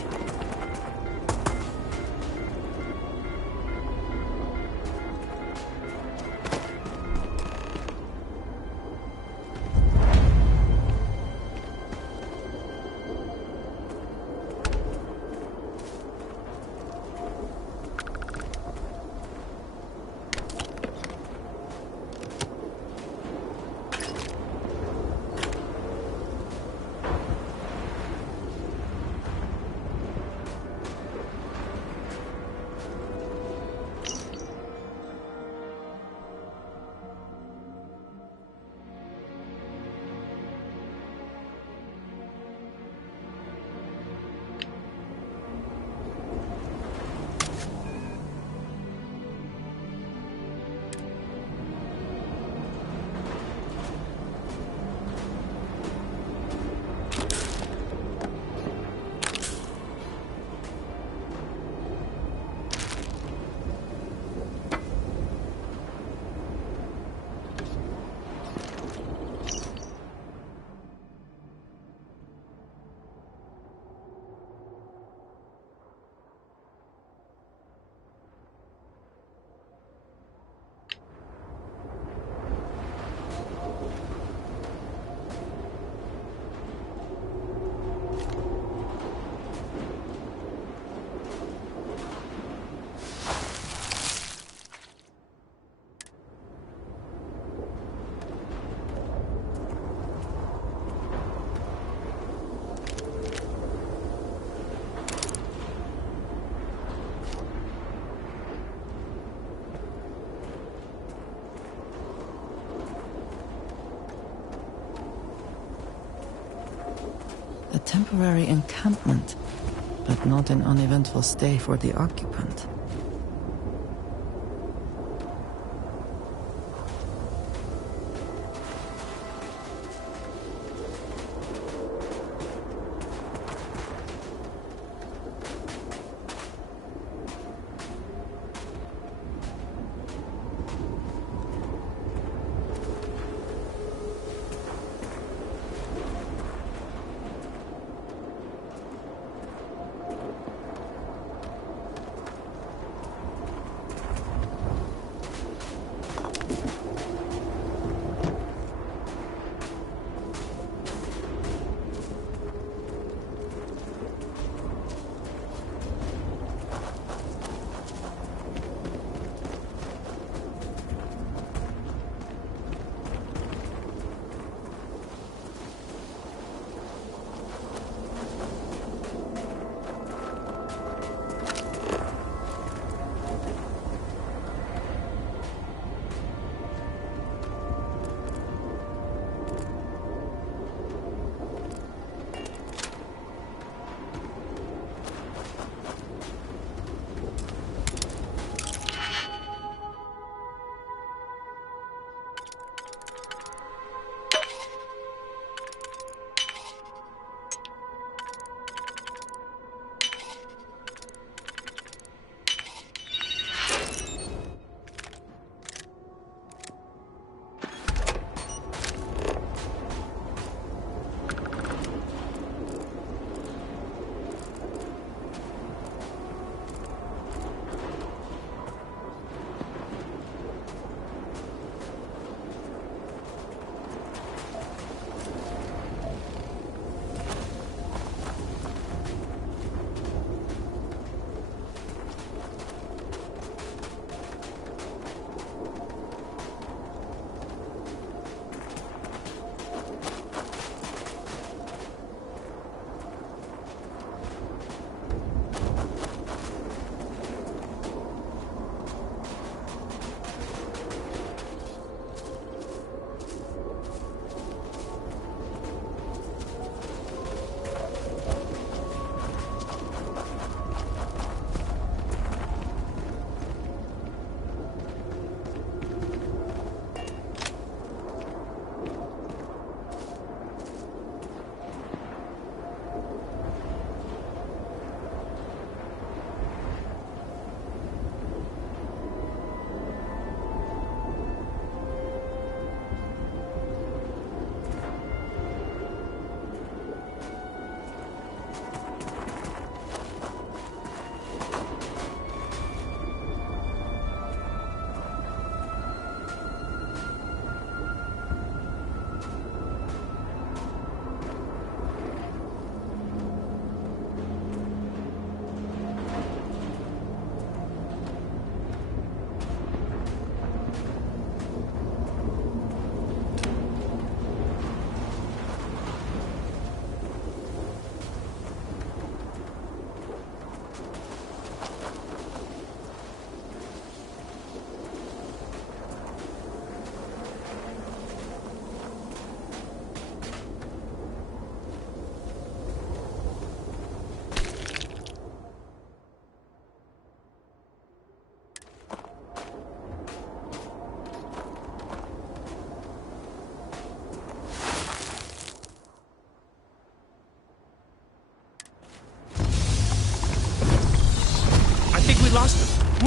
A temporary encampment, but not an uneventful stay for the occupant.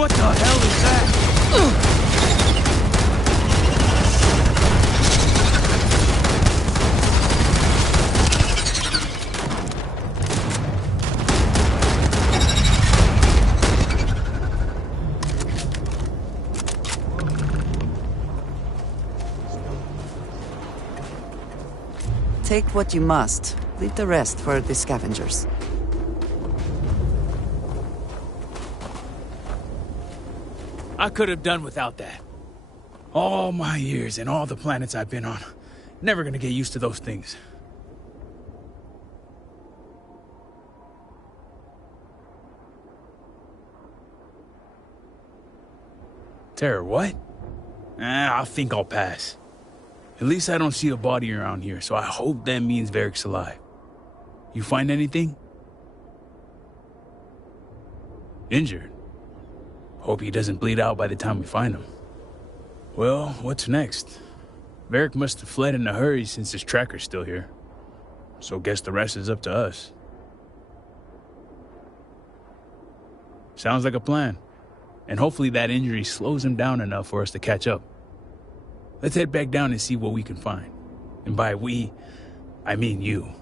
What the hell is that? Take what you must. Leave the rest for the scavengers. I could have done without that. All my years and all the planets I've been on. Never gonna get used to those things. Terror, what? I think I'll pass. At least I don't see a body around here, so I hope that means Varric's alive. You find anything? Injured? Hope he doesn't bleed out by the time we find him. Well, what's next? Varric must have fled in a hurry since his tracker's still here. So guess the rest is up to us. Sounds like a plan. And hopefully that injury slows him down enough for us to catch up. Let's head back down and see what we can find. And by we, I mean you.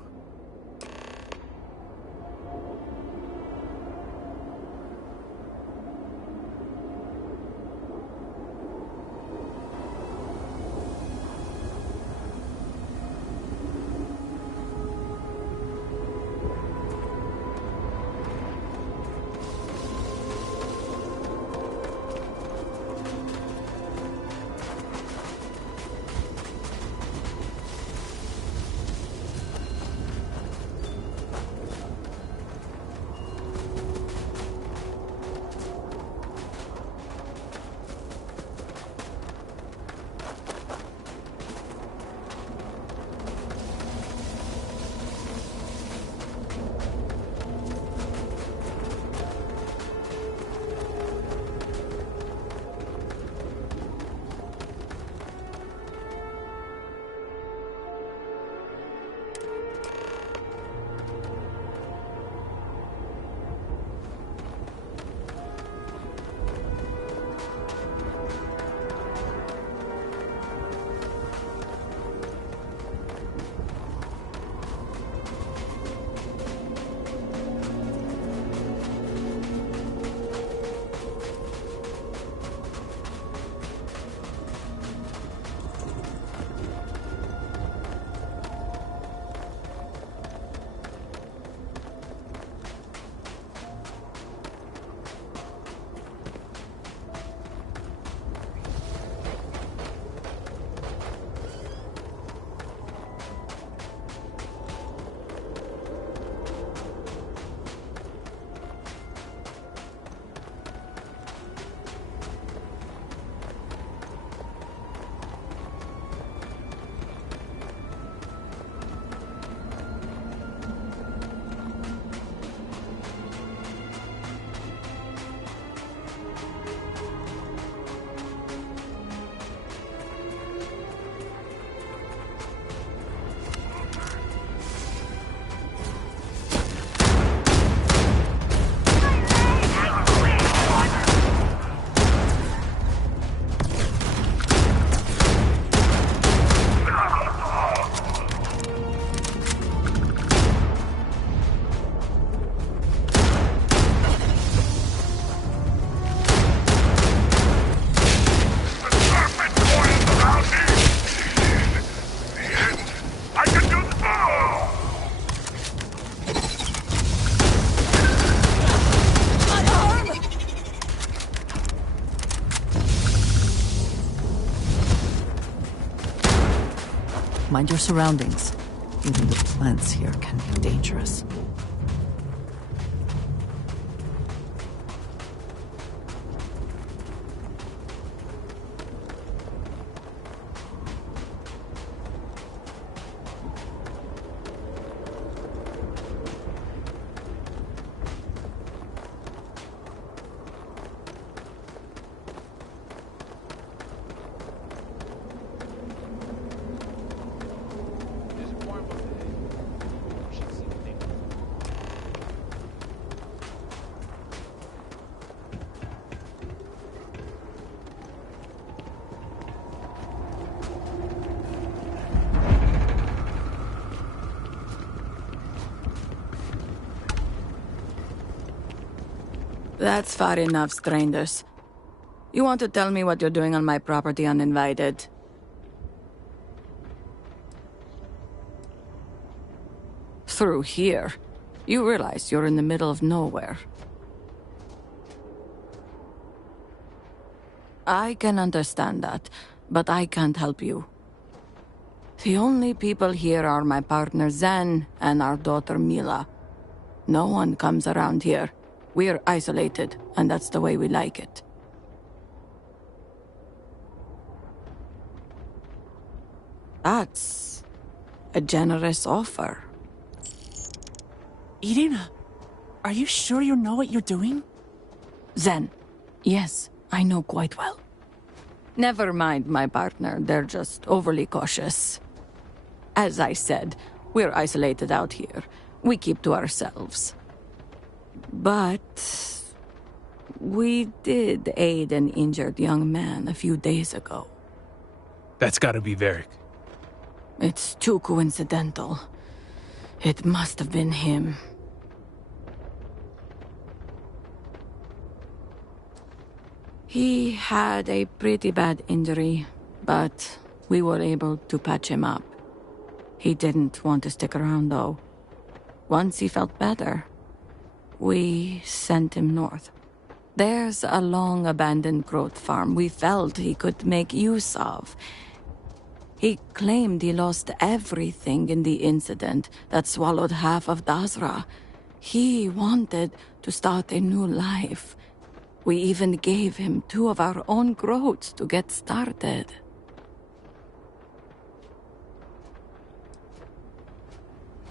Mind your surroundings. Even the plants here can be dangerous. That's far enough, strangers. You want to tell me what you're doing on my property uninvited? Through here. You realize you're in the middle of nowhere. I can understand that, but I can't help you. The only people here are my partner Zen and our daughter Mila. No one comes around here. We're isolated, and that's the way we like it. That's a generous offer. Irina, are you sure you know what you're doing? Zen, yes, I know quite well. Never mind my partner, they're just overly cautious. As I said, we're isolated out here. We keep to ourselves. But we did aid an injured young man a few days ago. That's gotta be Varric. It's too coincidental. It must have been him. He had a pretty bad injury, but we were able to patch him up. He didn't want to stick around, though. Once he felt better, we sent him north. There's a long-abandoned growth farm we felt he could make use of. He claimed he lost everything in the incident that swallowed half of Dazra. He wanted to start a new life. We even gave him 2 of our own growths to get started.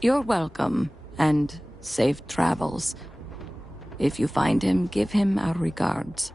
You're welcome, and safe travels. If you find him, give him our regards.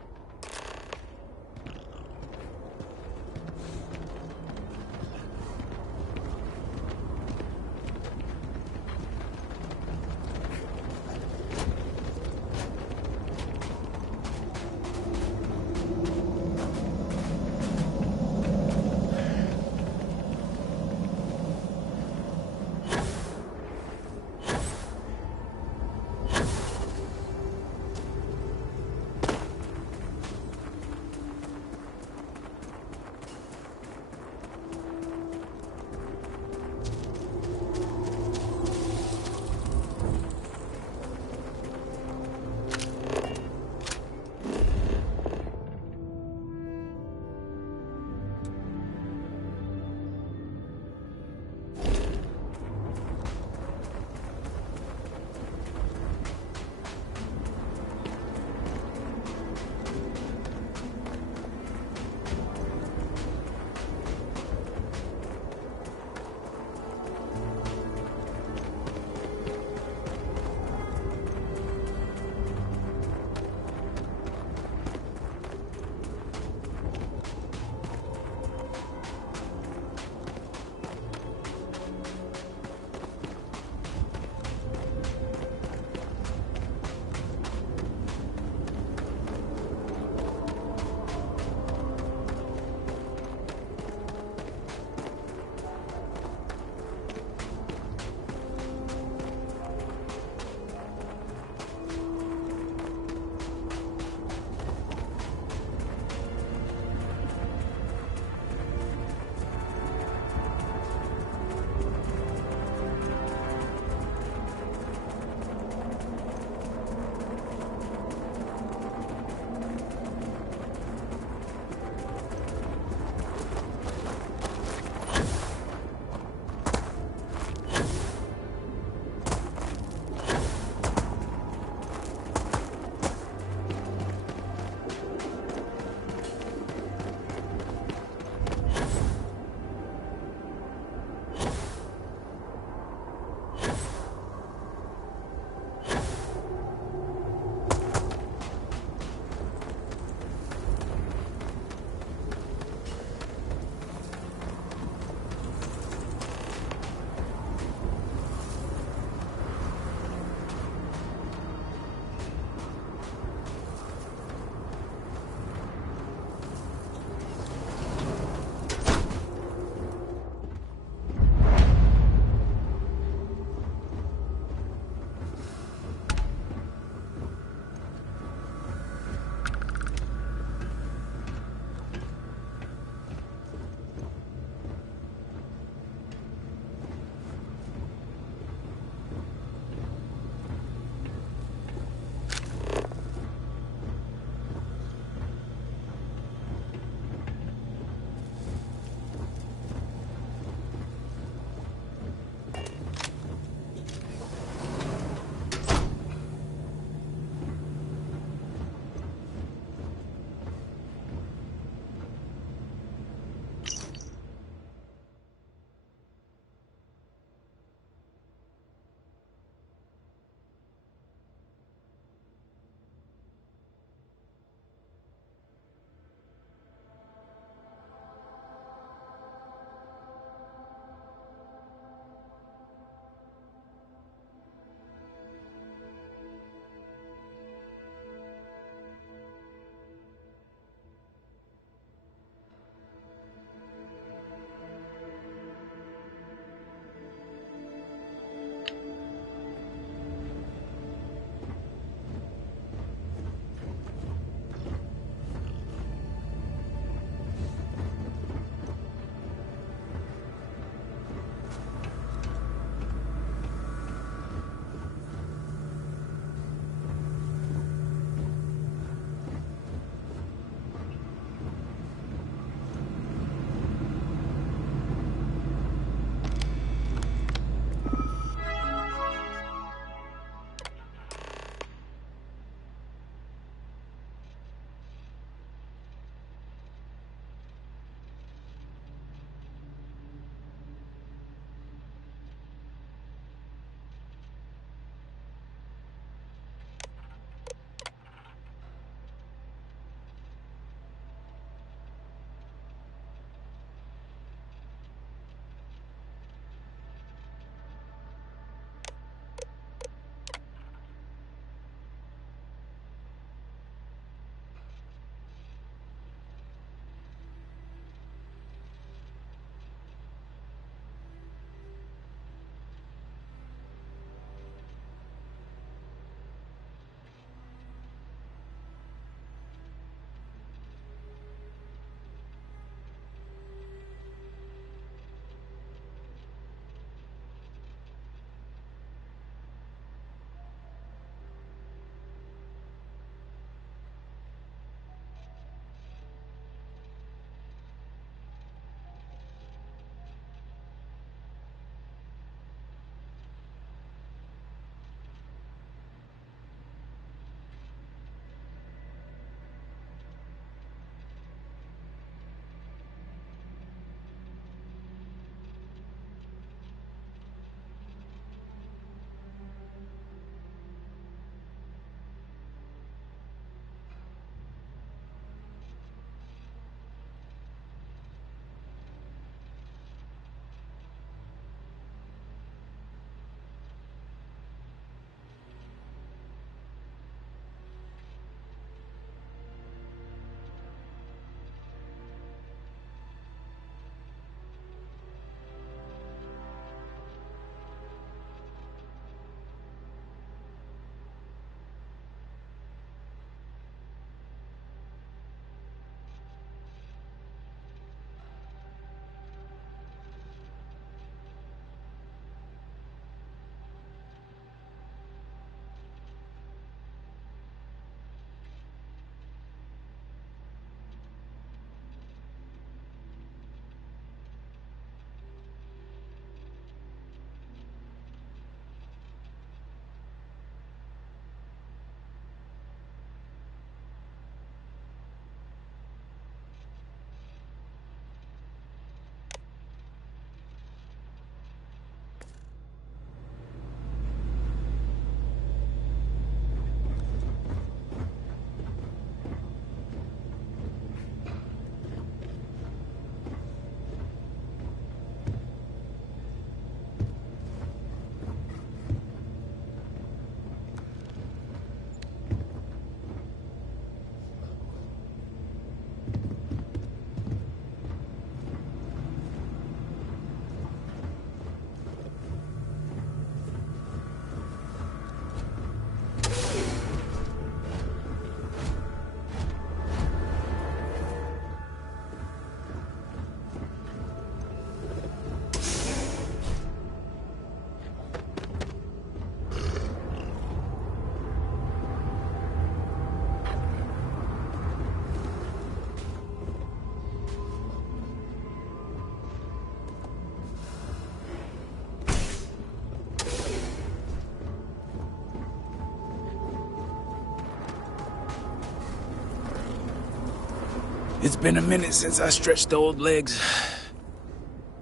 It's been a minute since I stretched the old legs.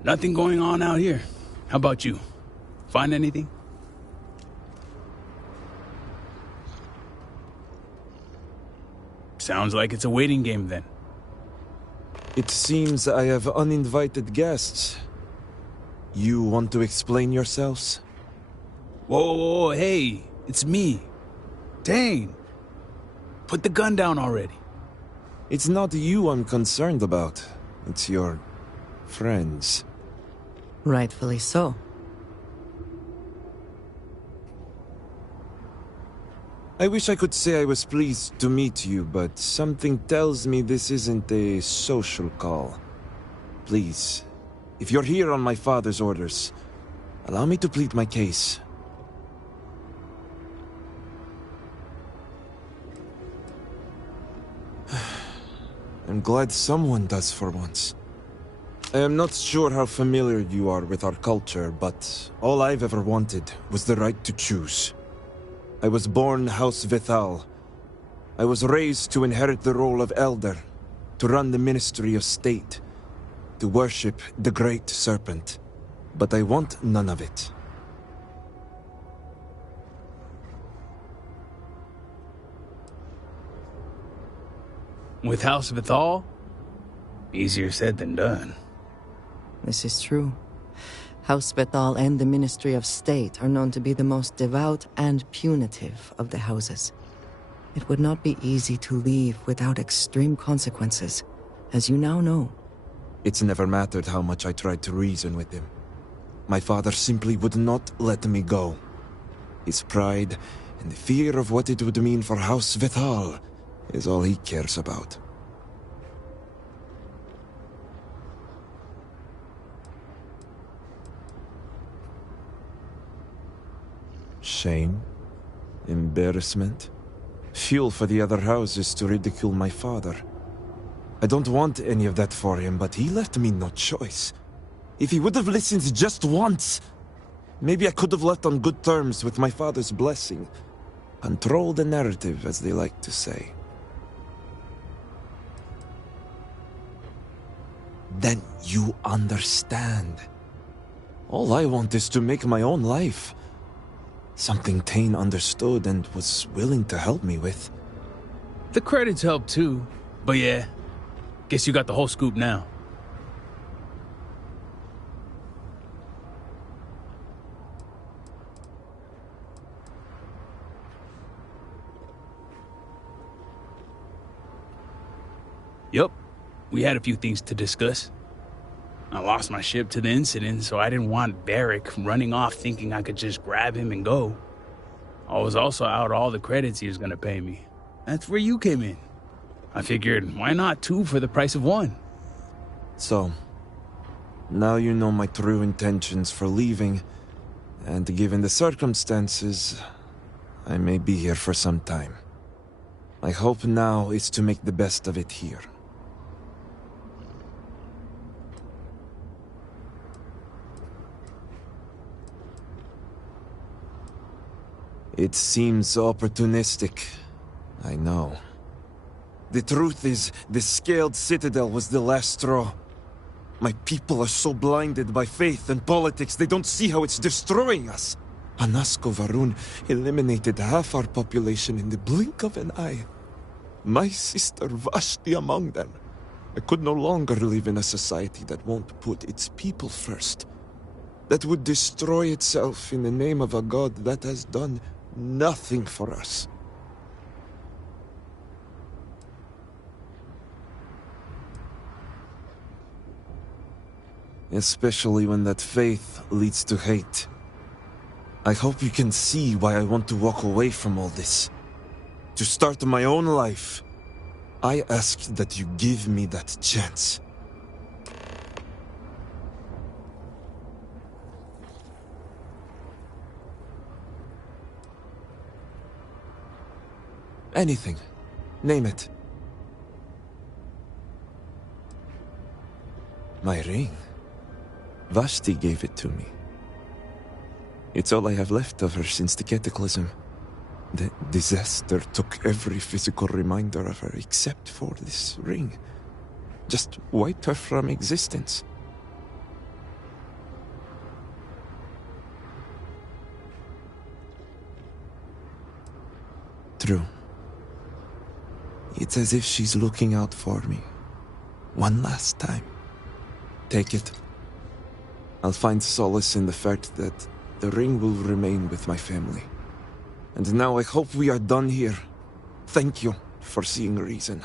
Nothing going on out here. How about you? Find anything? Sounds like it's a waiting game then. It seems I have uninvited guests. You want to explain yourselves? Whoa, hey, it's me. Dang. Put the gun down already. It's not you I'm concerned about. It's your friends. Rightfully so. I wish I could say I was pleased to meet you, but something tells me this isn't a social call. Please, if you're here on my father's orders, allow me to plead my case. I'm glad someone does for once. I am not sure how familiar you are with our culture, but all I've ever wanted was the right to choose. I was born House Vithal. I was raised to inherit the role of Elder, to run the Ministry of State, to worship the Great Serpent. But I want none of it. With House Vithal? Easier said than done. This is true. House Vethal and the Ministry of State are known to be the most devout and punitive of the houses. It would not be easy to leave without extreme consequences, as you now know. It's never mattered how much I tried to reason with him. My father simply would not let me go. His pride and the fear of what it would mean for House Vithal is all he cares about. Shame, embarrassment, fuel for the other houses to ridicule my father. I don't want any of that for him, but he left me no choice. If he would have listened just once, maybe I could have left on good terms with my father's blessing. Control the narrative, as they like to say. Then you understand. All I want is to make my own life. Something Tane understood and was willing to help me with. The credits help too, but yeah, guess you got the whole scoop now. Yup, we had a few things to discuss. I lost my ship to the incident, so I didn't want Varric running off thinking I could just grab him and go. I was also out all the credits he was gonna pay me. That's where you came in. I figured, why not 2 for the price of 1? So, now you know my true intentions for leaving, and given the circumstances, I may be here for some time. My hope now is to make the best of it here. It seems opportunistic, I know. The truth is, the Scaled Citadel was the last straw. My people are so blinded by faith and politics, they don't see how it's destroying us. Anasko Varun eliminated half our population in the blink of an eye. My sister Vashti among them. I could no longer live in a society that won't put its people first. That would destroy itself in the name of a god that has done nothing for us. Especially when that faith leads to hate. I hope you can see why I want to walk away from all this. To start my own life. I ask that you give me that chance. Anything. Name it. My ring. Vashti gave it to me. It's all I have left of her since the cataclysm. The disaster took every physical reminder of her except for this ring. Just wiped her from existence. True. It's as if she's looking out for me. One last time. Take it. I'll find solace in the fact that the ring will remain with my family. And now I hope we are done here. Thank you for seeing reason.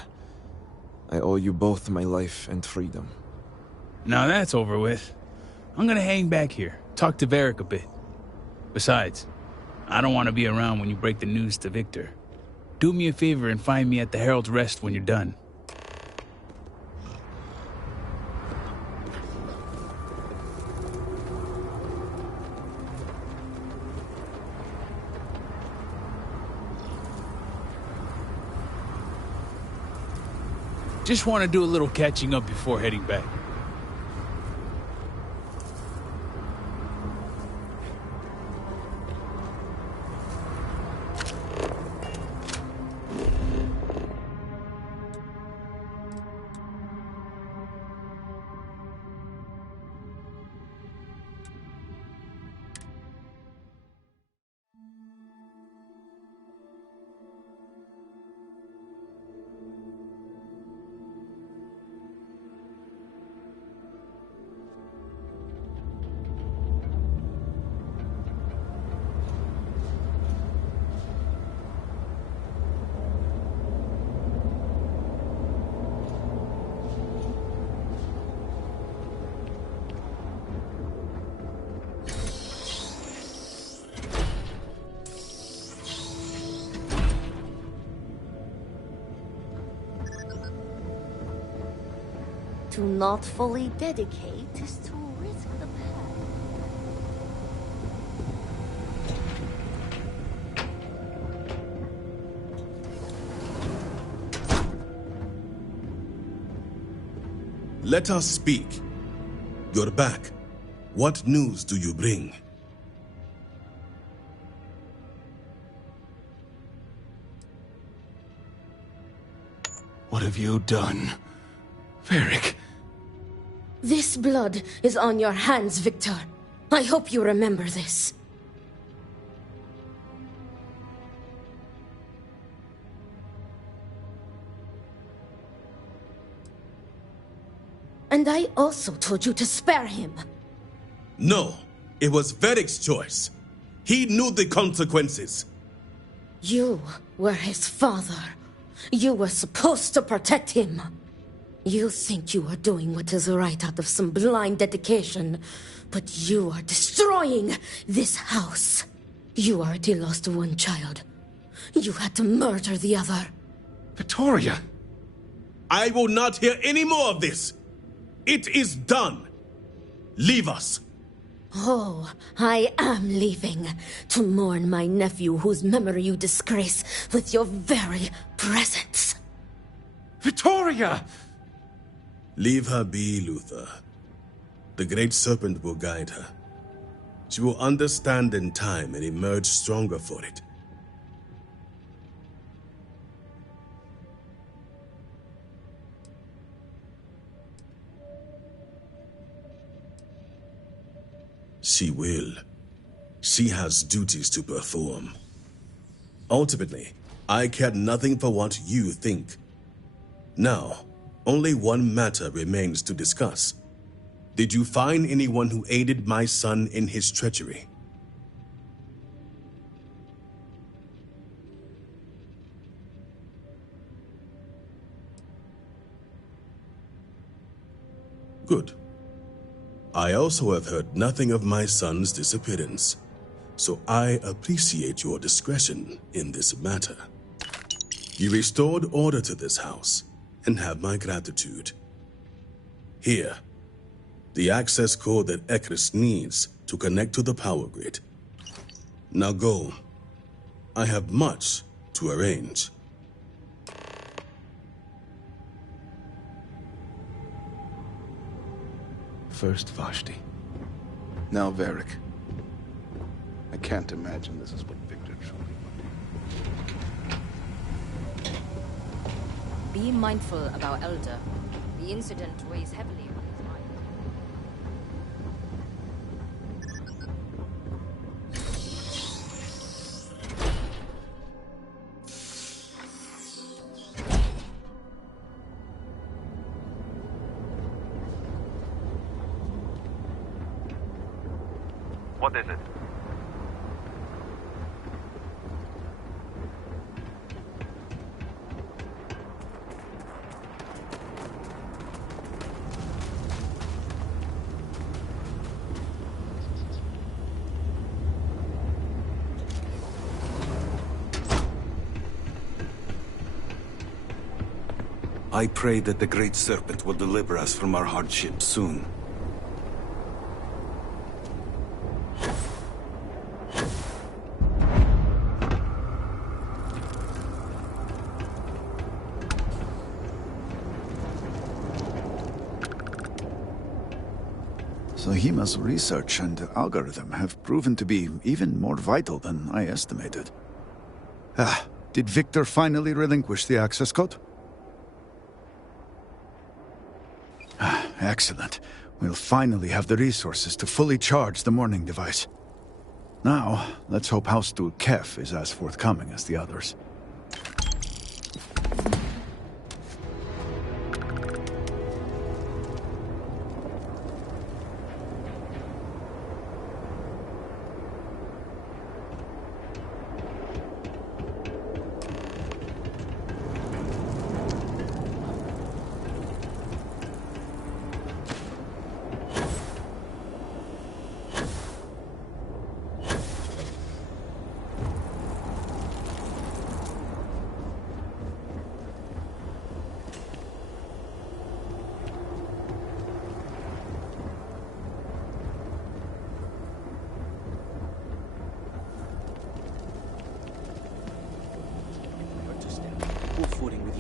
I owe you both my life and freedom. Now that's over with. I'm gonna hang back here, talk to Varric a bit. Besides, I don't want to be around when you break the news to Victor. Do me a favor and find me at the Herald's Rest when you're done. Just want to do a little catching up before heading back. To not fully dedicate is to risk the path. Let us speak. You're back. What news do you bring? What have you done, Varric? This blood is on your hands, Victor. I hope you remember this. And I also told you to spare him. No, it was Varric's choice. He knew the consequences. You were his father. You were supposed to protect him. You think you are doing what is right out of some blind dedication, but you are destroying this house. You already lost one child. You had to murder the other. Victoria! I will not hear any more of this. It is done. Leave us. Oh, I am leaving to mourn my nephew whose memory you disgrace with your very presence. Victoria! Leave her be, Luther. The Great Serpent will guide her. She will understand in time and emerge stronger for it. She will. She has duties to perform. Ultimately, I care nothing for what you think. Now, only one matter remains to discuss. Did you find anyone who aided my son in his treachery? Good. I also have heard nothing of my son's disappearance, so I appreciate your discretion in this matter. You restored order to this house, and have my gratitude. Here, the access code that Equinox needs to connect to the power grid. Now go. I have much to arrange. First Vashti, now Varric. I can't imagine this is what Victor truly wanted. Be mindful of our elder. The incident weighs heavily on his mind. What is it? I pray that the Great Serpent will deliver us from our hardship soon. Hima's research and algorithm have proven to be even more vital than I estimated. Did Victor finally relinquish the access code? Excellent. We'll finally have the resources to fully charge the morning device. Now, let's hope House Dul Kef is as forthcoming as the others.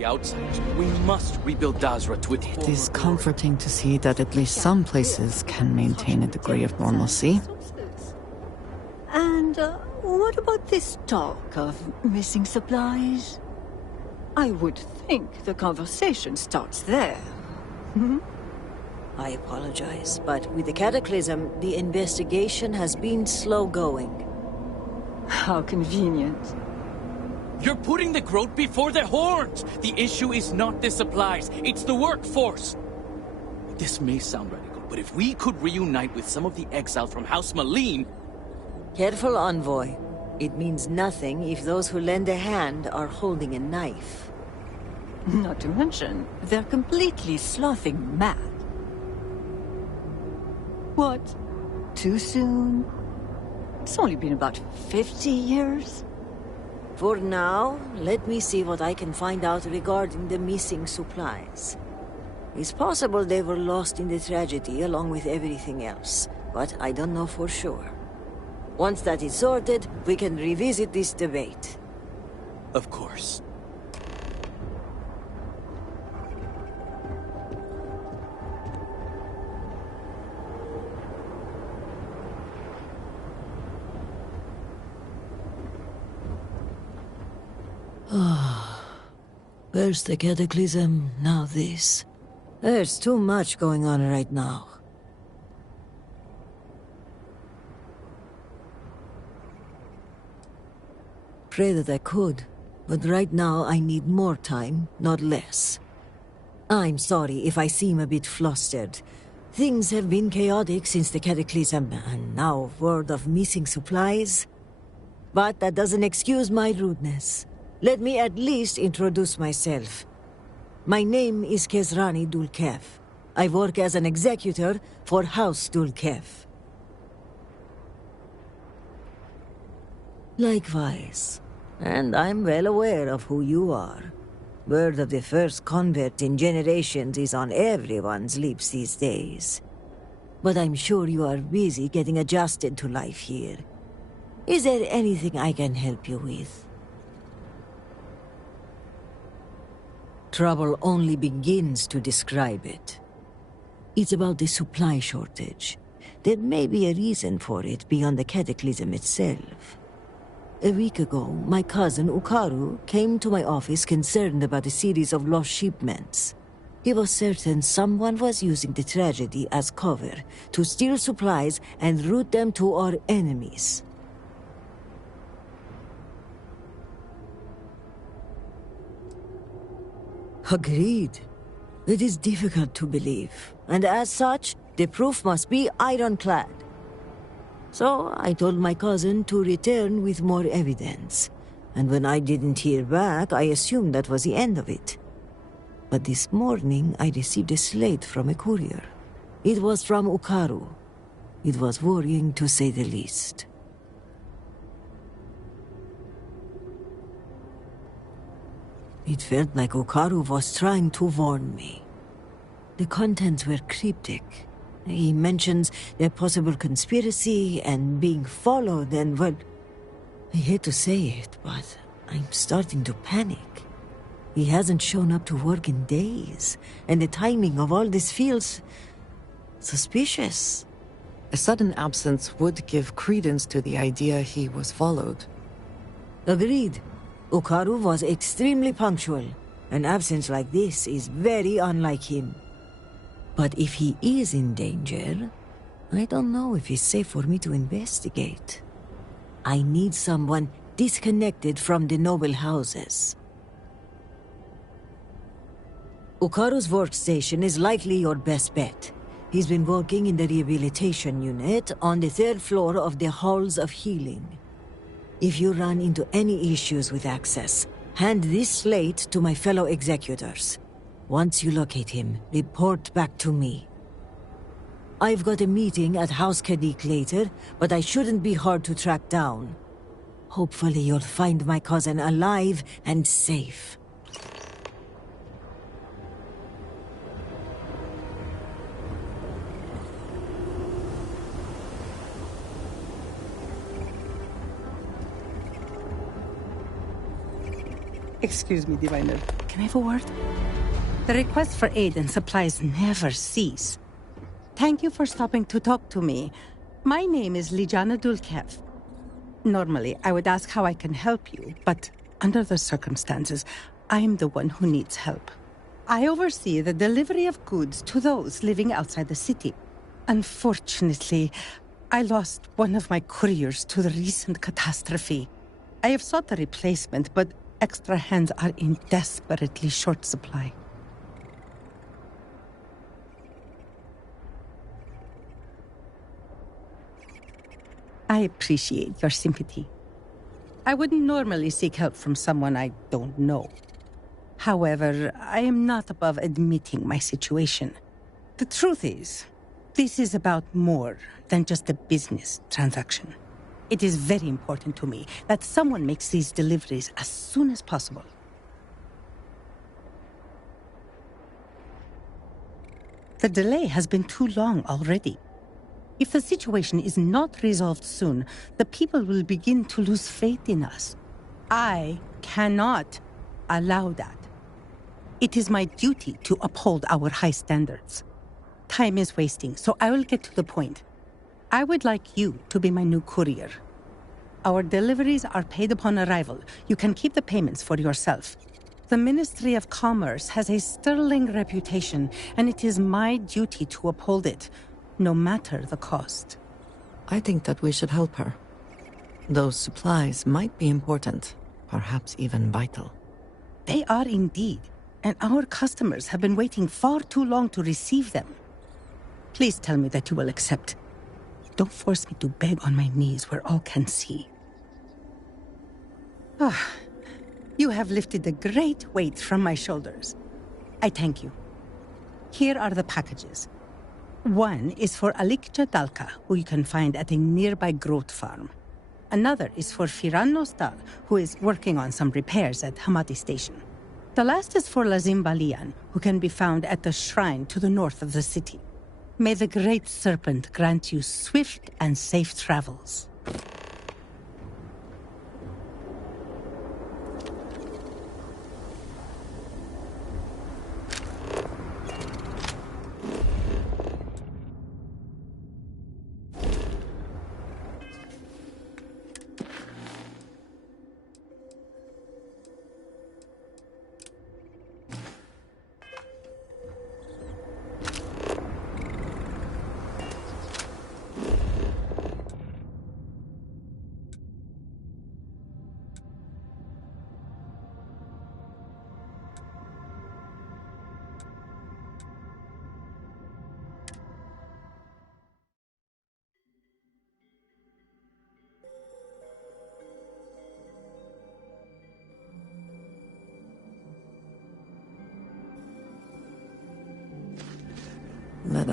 Outsiders. We must rebuild Dazra to its It is comforting to see that at least some places can maintain a degree of normalcy. And what about this talk of missing supplies? I would think the conversation starts there. I apologize, but with the Cataclysm, the investigation has been slow going. How convenient. You're putting the growth before the horns! The issue is not the supplies, it's the workforce! This may sound radical, but if we could reunite with some of the exiles from House Malene... Careful, Envoy. It means nothing if those who lend a hand are holding a knife. Not to mention, they're completely sloughing mad. What? Too soon? It's only been about 50 years? For now, let me see what I can find out regarding the missing supplies. It's possible they were lost in the tragedy along with everything else, but I don't know for sure. Once that is sorted, we can revisit this debate. Of course. First the Cataclysm, now this. There's too much going on right now. Pray that I could, but right now I need more time, not less. I'm sorry if I seem a bit flustered. Things have been chaotic since the Cataclysm, and now word of missing supplies. But that doesn't excuse my rudeness. Let me at least introduce myself. My name is Kezrani Dul Kef. I work as an executor for House Dul Kef. Likewise. And I'm well aware of who you are. Word of the first convert in generations is on everyone's lips these days. But I'm sure you are busy getting adjusted to life here. Is there anything I can help you with? Trouble only begins to describe it. It's about the supply shortage. There may be a reason for it beyond the Cataclysm itself. A week ago, my cousin Ukaru came to my office concerned about a series of lost shipments. He was certain someone was using the tragedy as cover to steal supplies and route them to our enemies. Agreed. It is difficult to believe, and as such, the proof must be ironclad. So I told my cousin to return with more evidence, and when I didn't hear back, I assumed that was the end of it. But this morning, I received a slate from a courier. It was from Ukaru. It was worrying, to say the least. It felt like Ukaru was trying to warn me. The contents were cryptic. He mentions a possible conspiracy and being followed and, well, I hate to say it, but I'm starting to panic. He hasn't shown up to work in days, and the timing of all this feels suspicious. A sudden absence would give credence to the idea he was followed. Agreed. Ukaru was extremely punctual. An absence like this is very unlike him. But if he is in danger, I don't know if it's safe for me to investigate. I need someone disconnected from the noble houses. Ukaru's workstation is likely your best bet. He's been working in the rehabilitation unit on the 3rd floor of the Halls of Healing. If you run into any issues with access, hand this slate to my fellow executors. Once you locate him, report back to me. I've got a meeting at House Kadik later, but I shouldn't be hard to track down. Hopefully you'll find my cousin alive and safe. Excuse me, Diviner. Can I have a word? The requests for aid and supplies never cease. Thank you for stopping to talk to me. My name is Lijana Dulkev. Normally, I would ask how I can help you, but under the circumstances, I'm the one who needs help. I oversee the delivery of goods to those living outside the city. Unfortunately, I lost one of my couriers to the recent catastrophe. I have sought a replacement, but extra hands are in desperately short supply. I appreciate your sympathy. I wouldn't normally seek help from someone I don't know. However, I am not above admitting my situation. The truth is, this is about more than just a business transaction. It is very important to me that someone makes these deliveries as soon as possible. The delay has been too long already. If the situation is not resolved soon, the people will begin to lose faith in us. I cannot allow that. It is my duty to uphold our high standards. Time is wasting, so I will get to the point. I would like you to be my new courier. Our deliveries are paid upon arrival. You can keep the payments for yourself. The Ministry of Commerce has a sterling reputation, and it is my duty to uphold it, no matter the cost. I think that we should help her. Those supplies might be important, perhaps even vital. They are indeed, and our customers have been waiting far too long to receive them. Please tell me that you will accept. Don't force me to beg on my knees where all can see. You have lifted a great weight from my shoulders. I thank you. Here are the packages. One is for Alikcha Dalka, who you can find at a nearby growth farm. Another is for Firan Nostal, who is working on some repairs at Hamati Station. The last is for Lazim Balian, who can be found at the shrine to the north of the city. May the Great Serpent grant you swift and safe travels.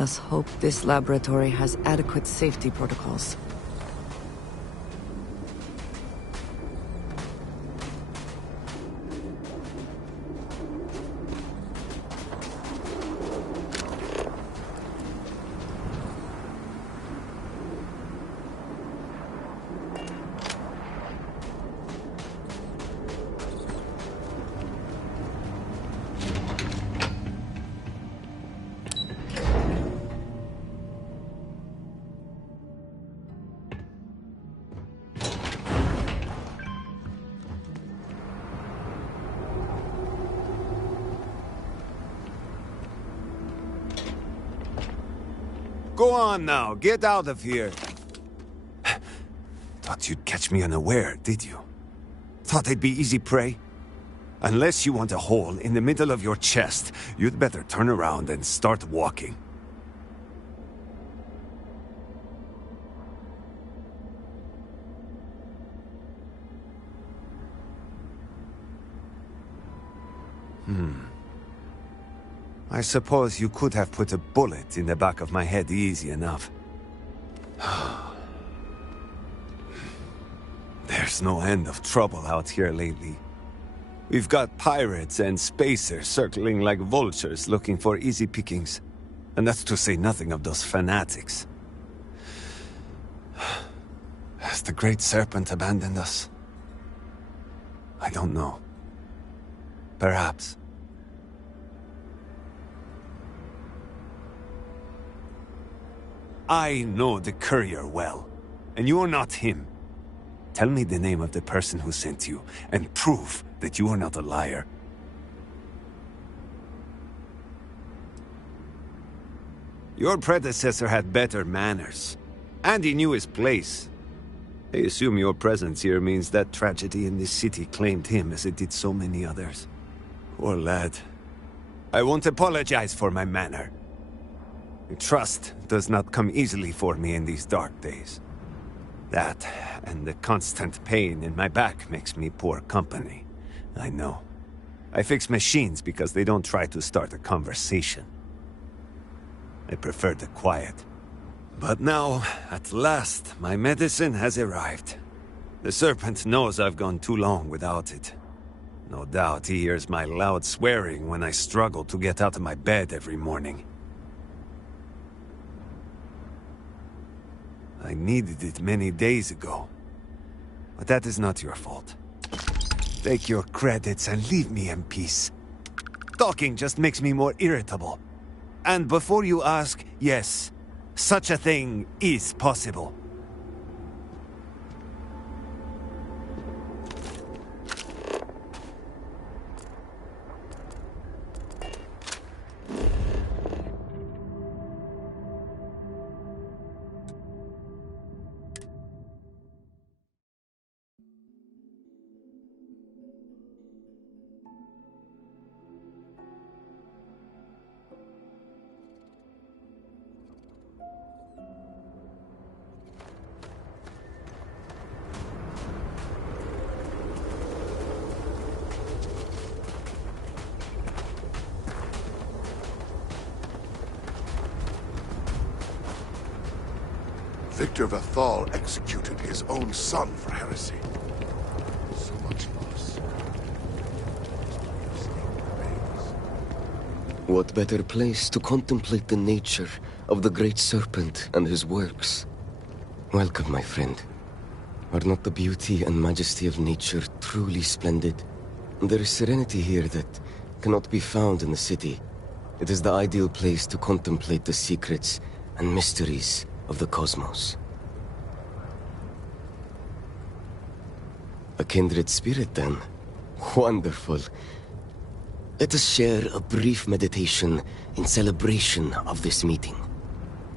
Let's hope this laboratory has adequate safety protocols. Go on now, get out of here. Thought you'd catch me unaware, did you? Thought I'd be easy prey? Unless you want a hole in the middle of your chest, you'd better turn around and start walking. I suppose you could have put a bullet in the back of my head easy enough. There's no end of trouble out here lately. We've got pirates and spacers circling like vultures looking for easy pickings. And that's to say nothing of those fanatics. Has the Great Serpent abandoned us? I don't know. Perhaps. I know the courier well, and you are not him. Tell me the name of the person who sent you, and prove that you are not a liar. Your predecessor had better manners, and he knew his place. I assume your presence here means that tragedy in this city claimed him as it did so many others. Poor lad. I won't apologize for my manner. Trust does not come easily for me in these dark days. That, and the constant pain in my back makes me poor company. I know. I fix machines because they don't try to start a conversation. I prefer the quiet. But now, at last, my medicine has arrived. The Serpent knows I've gone too long without it. No doubt he hears my loud swearing when I struggle to get out of my bed every morning. I needed it many days ago. But that is not your fault. Take your credits and leave me in peace. Talking just makes me more irritable. And before you ask, yes, such a thing is possible. Victor Vathal executed his own son for heresy. So much loss. What better place to contemplate the nature of the Great Serpent and his works? Welcome, my friend. Are not the beauty and majesty of nature truly splendid? There is serenity here that cannot be found in the city. It is the ideal place to contemplate the secrets and mysteries of the cosmos. A kindred spirit, then? Wonderful. Let us share a brief meditation in celebration of this meeting.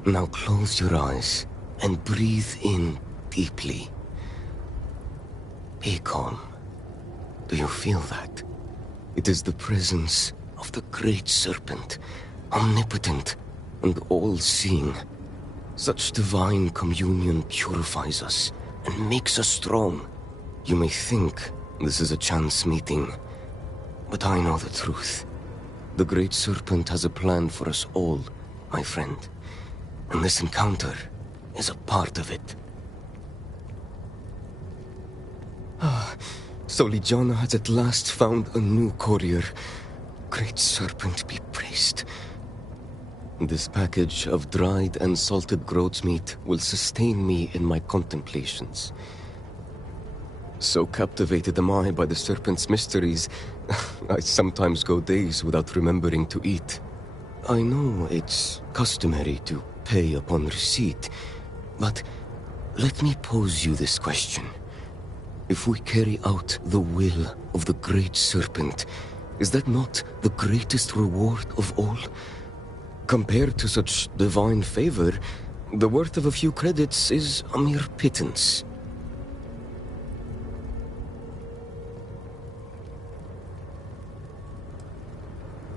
Now close your eyes and breathe in deeply. Be calm. Do you feel that? It is the presence of the Great Serpent, omnipotent and all-seeing. Such divine communion purifies us and makes us strong. You may think this is a chance meeting, but I know the truth. The Great Serpent has a plan for us all, my friend, And this encounter is a part of it. So Ligiana has at last found a new courier. Great Serpent be praised. This package of dried and salted groat's meat will sustain me in my contemplations. So captivated am I by the Serpent's mysteries, I sometimes go days without remembering to eat. I know it's customary to pay upon receipt, but let me pose you this question. If we carry out the will of the Great Serpent, is that not the greatest reward of all? Compared to such divine favor, the worth of a few credits is a mere pittance.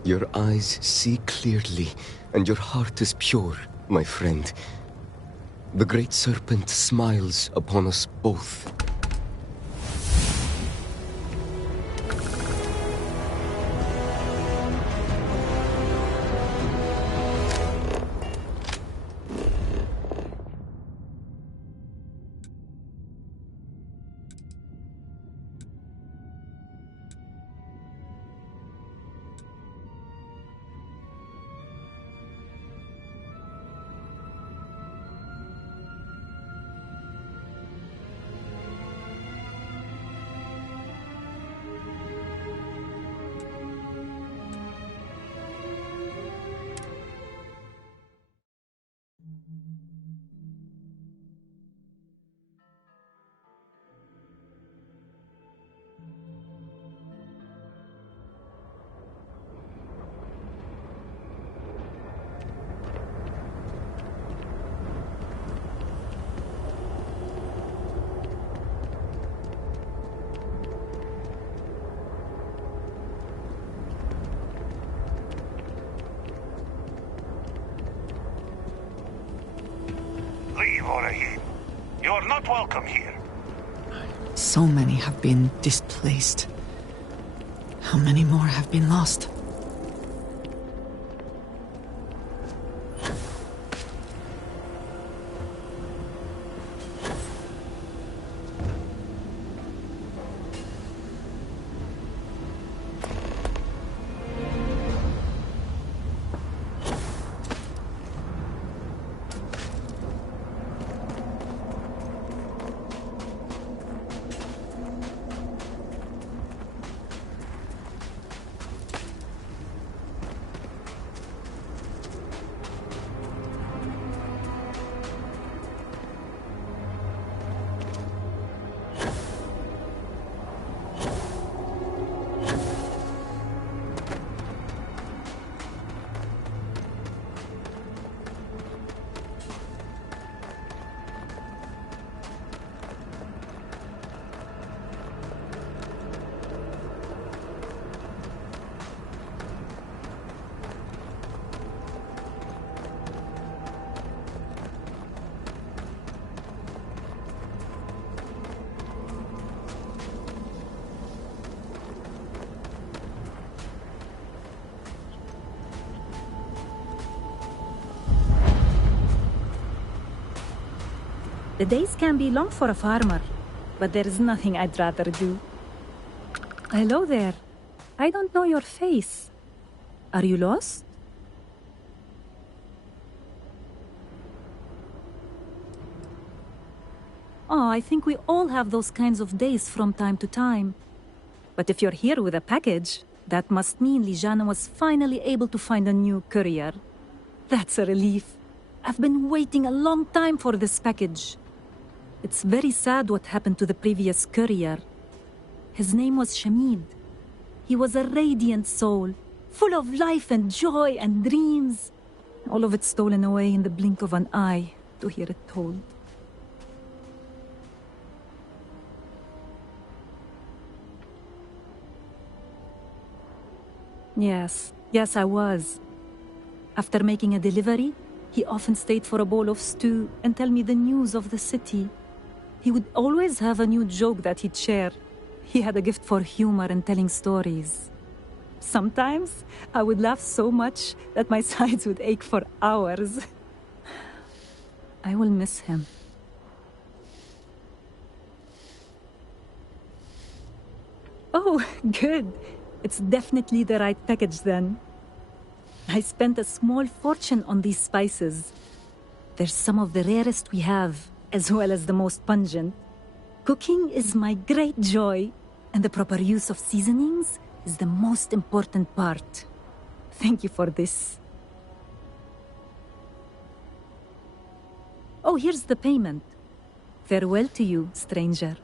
Your eyes see clearly, and your heart is pure, my friend. The Great Serpent smiles upon us both. Leave, Orahim. You're not welcome here. So many have been displaced. How many more have been lost? The days can be long for a farmer, but there is nothing I'd rather do. Hello there. I don't know your face. Are you lost? Oh, I think we all have those kinds of days from time to time. But if you're here with a package, that must mean Ligiana was finally able to find a new courier. That's a relief. I've been waiting a long time for this package. It's very sad what happened to the previous courier. His name was Shamid. He was a radiant soul, full of life and joy and dreams. All of it stolen away in the blink of an eye, to hear it told. Yes, I was. After making a delivery, he often stayed for a bowl of stew and tell me the news of the city. He would always have a new joke that he'd share. He had a gift for humor and telling stories. Sometimes I would laugh so much that my sides would ache for hours. I will miss him. Oh, good. It's definitely the right package then. I spent a small fortune on these spices. They're some of the rarest we have, as well as the most pungent. Cooking is my great joy, and the proper use of seasonings is the most important part. Thank you for this. Oh, here's the payment. Farewell to you, stranger.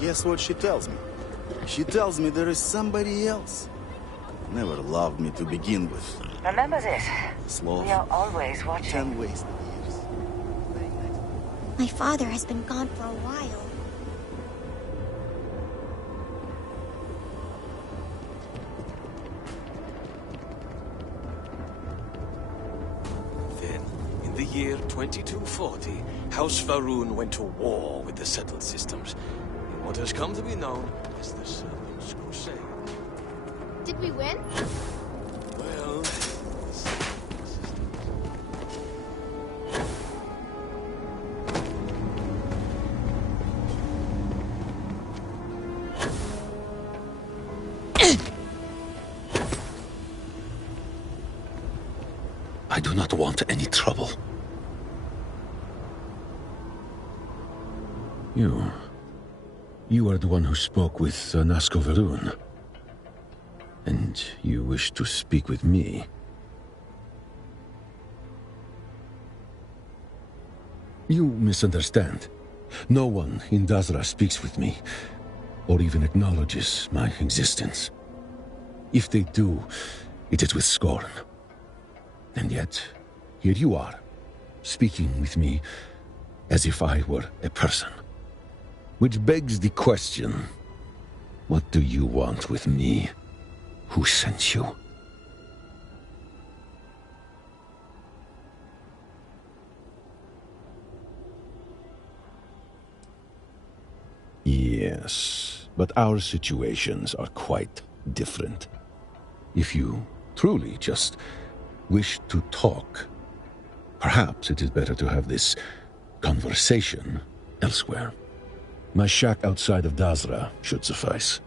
Guess what she tells me? She tells me there is somebody else. Never loved me to begin with. Remember this. Sloth. We are always watching. 10 wasted years. My father has been gone for a while. Then, in the year 2240, House Va'ruun went to war with the settled systems. What has come to be known as the Serpent's Crusade. Did we win? Well, I do not want any trouble. You are the one who spoke with Nazca Va'ruun. And you wish to speak with me. You misunderstand. No one in Dazra speaks with me, or even acknowledges my existence. If they do, it is with scorn. And yet, here you are, speaking with me as if I were a person. Which begs the question, what do you want with me? Who sent you? Yes, but our situations are quite different. If you truly just wish to talk, perhaps it is better to have this conversation elsewhere. My shack outside of Dazra should suffice.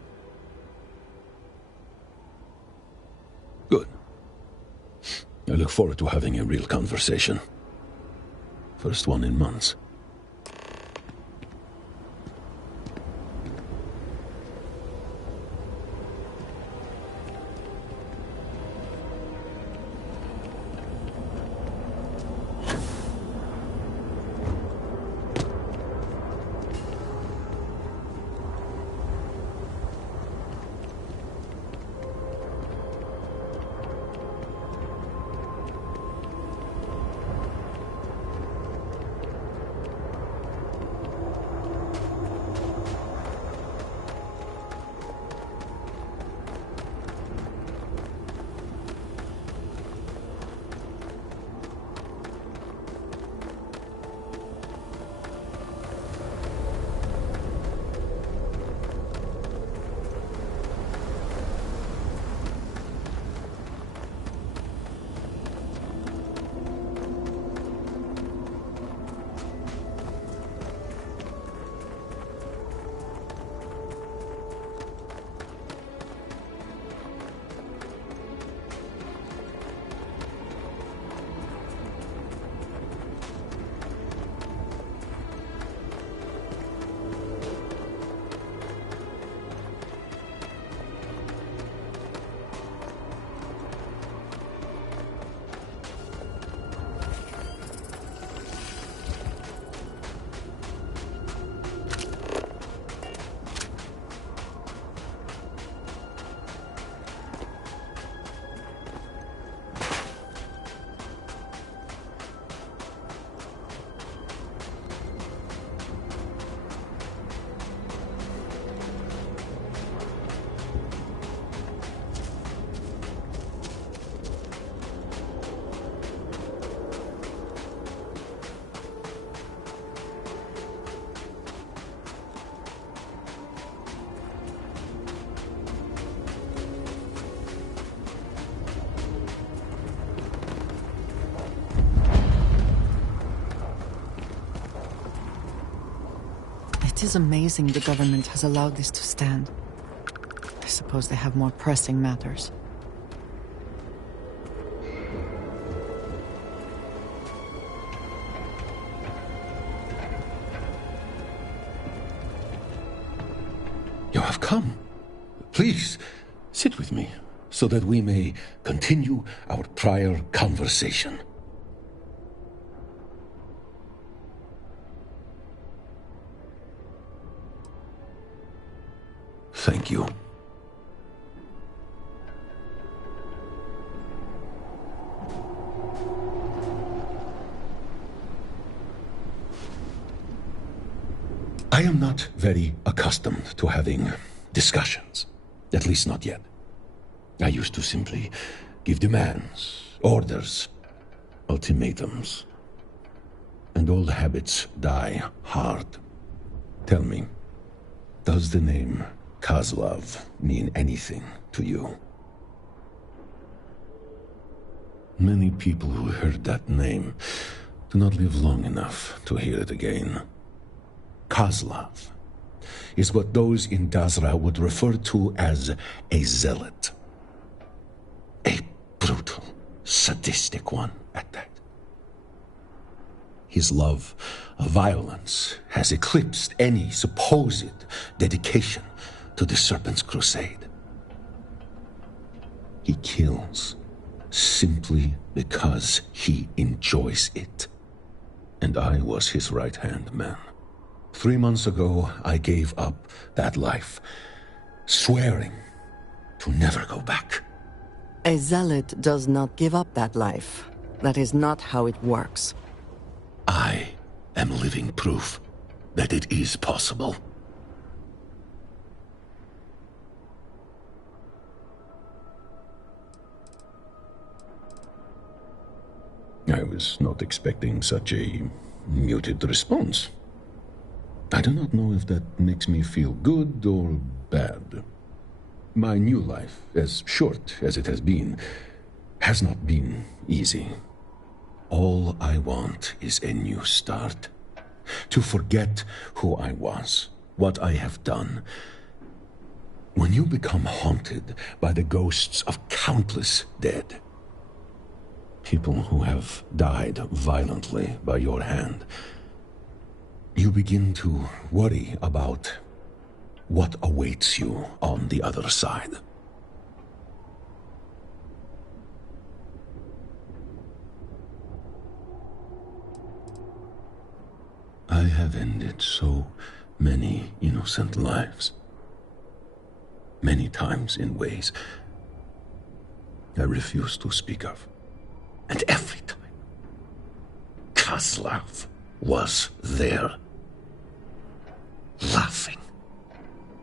Good. I look forward to having a real conversation. First one in months. It is amazing the government has allowed this to stand. I suppose they have more pressing matters. You have come. Please, sit with me, so that we may continue our prior conversation. Thank you. I am not very accustomed to having discussions. At least not yet. I used to simply give demands, orders, ultimatums. And old habits die hard. Tell me, does the name Kozlov mean anything to you? Many people who heard that name do not live long enough to hear it again. Kozlov is what those in Dazra would refer to as a zealot. A brutal, sadistic one at that. His love of violence has eclipsed any supposed dedication to the Serpent's crusade. He kills simply because he enjoys it. And I was his right-hand man. 3 months ago, I gave up that life, swearing to never go back. A zealot does not give up that life. That is not how it works. I am living proof that it is possible. I was not expecting such a muted response. I do not know if that makes me feel good or bad. My new life, as short as it has not been easy. All I want is a new start. To forget who I was, what I have done. When you become haunted by the ghosts of countless dead, people who have died violently by your hand, you begin to worry about what awaits you on the other side. I have ended so many innocent lives. Many times in ways I refuse to speak of. And every time, Kozlov was there. Laughing,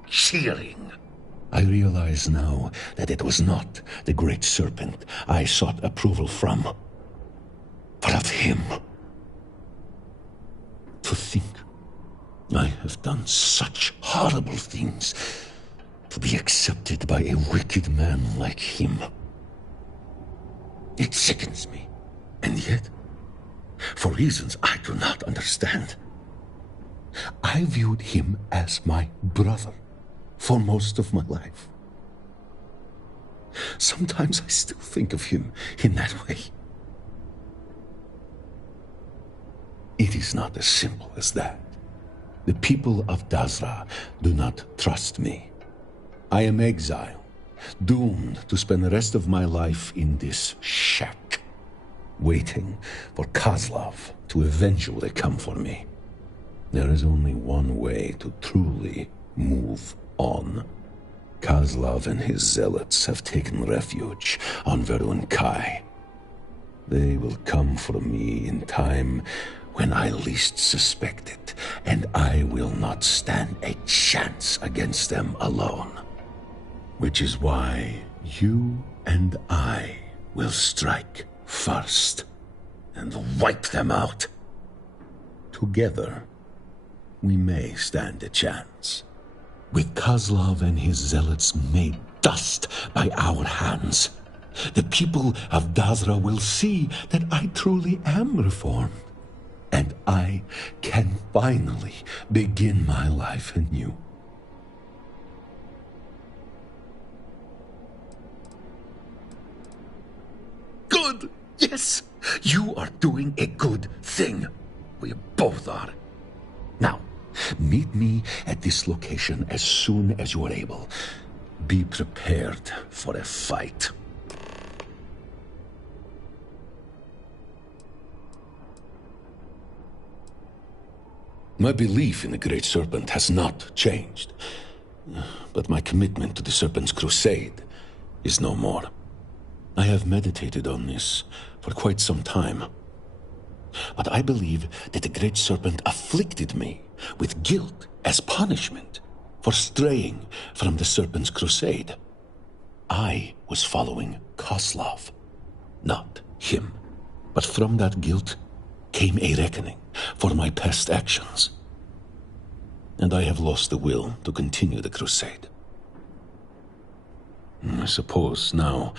cheering. I realize now that it was not the Great Serpent I sought approval from, but of him. To think I have done such horrible things to be accepted by a wicked man like him. It sickens me, and yet, for reasons I do not understand, I viewed him as my brother for most of my life. Sometimes I still think of him in that way. It is not as simple as that. The people of Dazra do not trust me. I am exiled, doomed to spend the rest of my life in this shack, waiting for Kozlov to eventually come for me. There is only one way to truly move on. Kozlov and his zealots have taken refuge on Verun Kai. They will come for me in time when I least suspect it, and I will not stand a chance against them alone. Which is why you and I will strike first and wipe them out. Together, we may stand a chance. With Kozlov and his zealots made dust by our hands, the people of Dazra will see that I truly am reformed. and I can finally begin my life anew. Good! Yes! You are doing a good thing. We both are. Now, meet me at this location as soon as you are able. Be prepared for a fight. My belief in the Great Serpent has not changed, but my commitment to the Serpent's crusade is no more. I have meditated on this for quite some time, but I believe that the Great Serpent afflicted me with guilt as punishment for straying from the Serpent's crusade. I was following Kozlov, not him, but from that guilt came a reckoning for my past actions, and I have lost the will to continue the crusade. I suppose now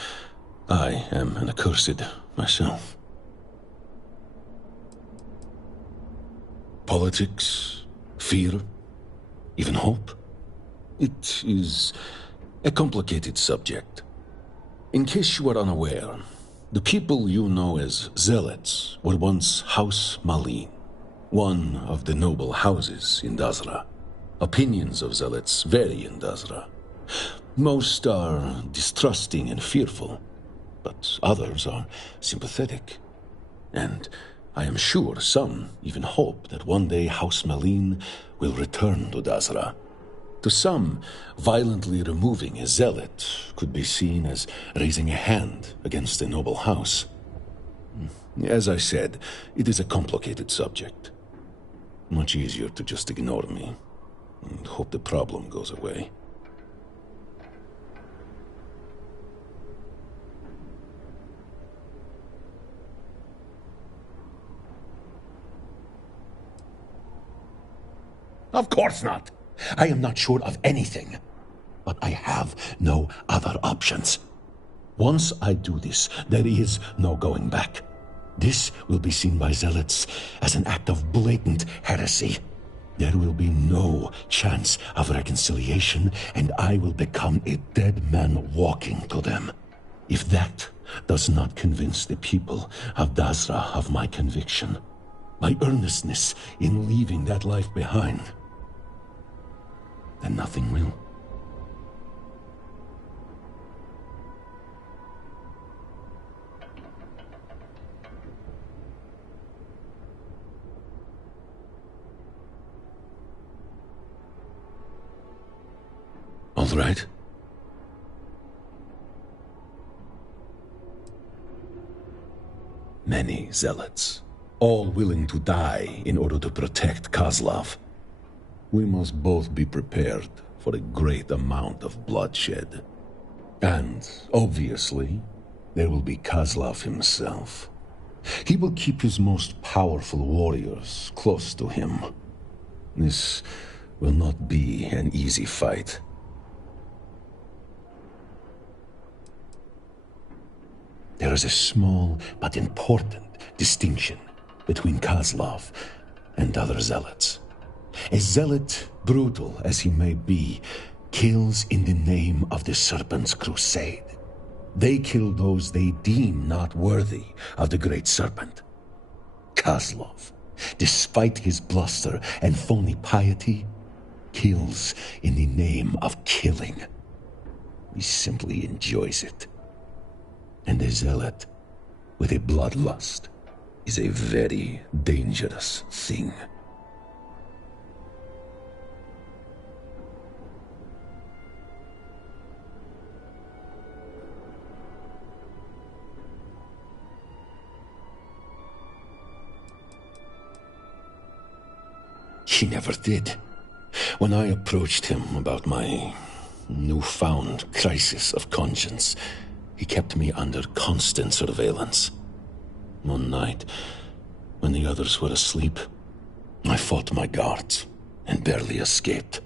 I am an accursed myself. Politics, fear, even hope. It is a complicated subject. In case you are unaware, the people you know as Zealots were once House Malin, one of the noble houses in Dazra. Opinions of Zealots vary in Dazra. Most are distrusting and fearful, but others are sympathetic. And I am sure some even hope that one day House Malin will return to Dazra. To some, violently removing a zealot could be seen as raising a hand against a noble house. As I said, it is a complicated subject. Much easier to just ignore me and hope the problem goes away. Of course not. I am not sure of anything. But I have no other options. Once I do this, there is no going back. This will be seen by Zealots as an act of blatant heresy. There will be no chance of reconciliation, and I will become a dead man walking to them. If that does not convince the people of Dazra of my conviction, my earnestness in leaving that life behind, then nothing will. All right. Many zealots, all willing to die in order to protect Kozlov. We must both be prepared for a great amount of bloodshed. And, obviously, there will be Kozlov himself. He will keep his most powerful warriors close to him. This will not be an easy fight. There is a small but important distinction between Kozlov and other zealots. A zealot, brutal as he may be, kills in the name of the Serpent's crusade. They kill those they deem not worthy of the Great Serpent. Kozlov, despite his bluster and phony piety, kills in the name of killing. He simply enjoys it. And a zealot with a bloodlust is a very dangerous thing. He never did. When I approached him about my newfound crisis of conscience, he kept me under constant surveillance. One night, when the others were asleep, I fought my guards and barely escaped.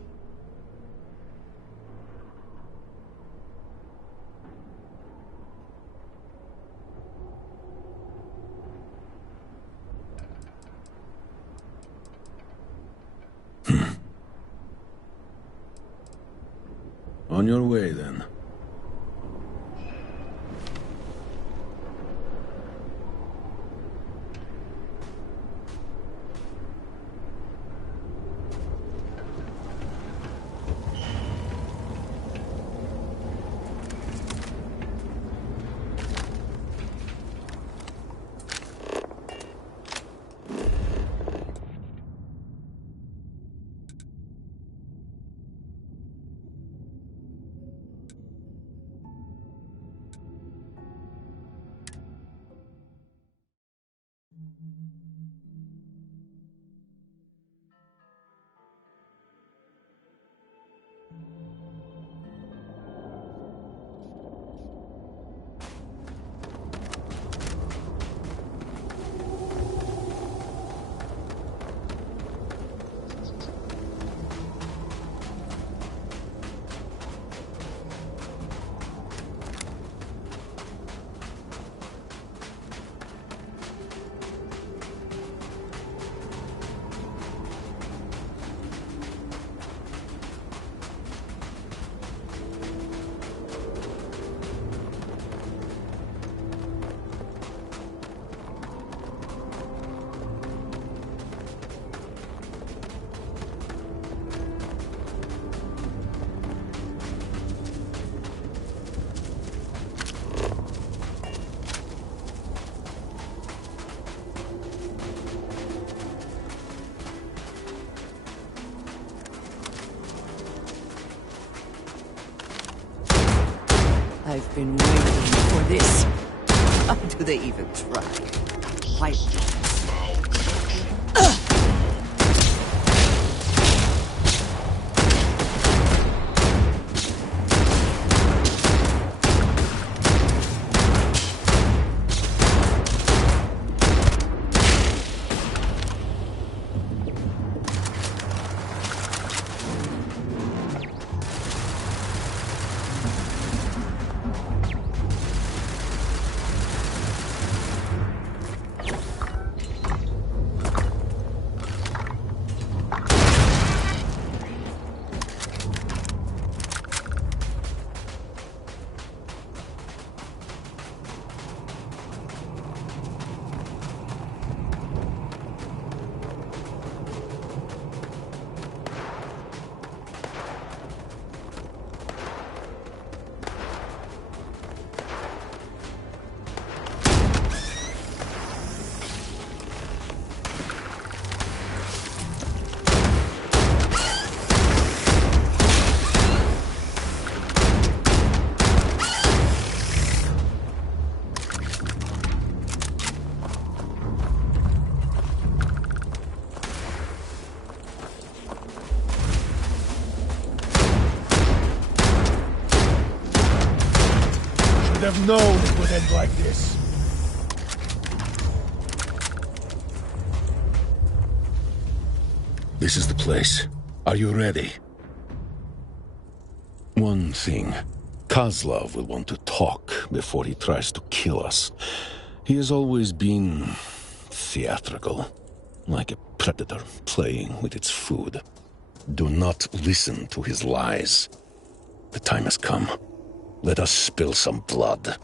On your way, then. I've been waiting for this. How do they even try? Why? Have known it would end like this. This is the place. Are you ready? One thing. Kozlov will want to talk before he tries to kill us. He has always been theatrical, like a predator playing with its food. Do not listen to his lies. The time has come. Let us spill some blood.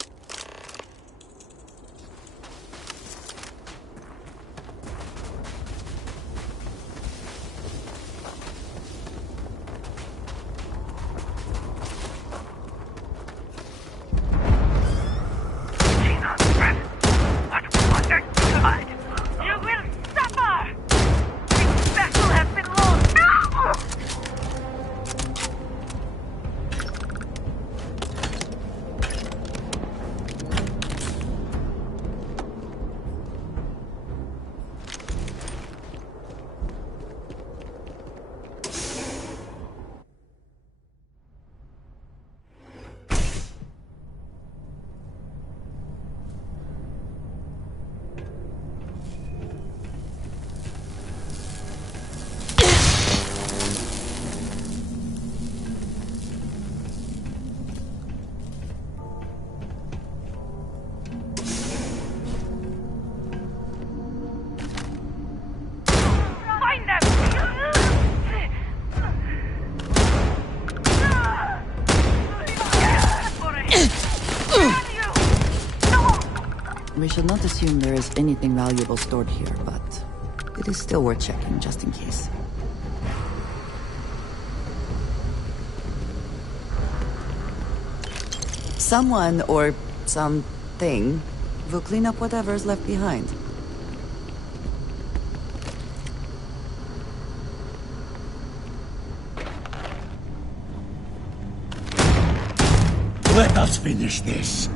We should not assume there is anything valuable stored here, but it is still worth checking, just in case. Someone, or something, will clean up whatever is left behind. Let us finish this.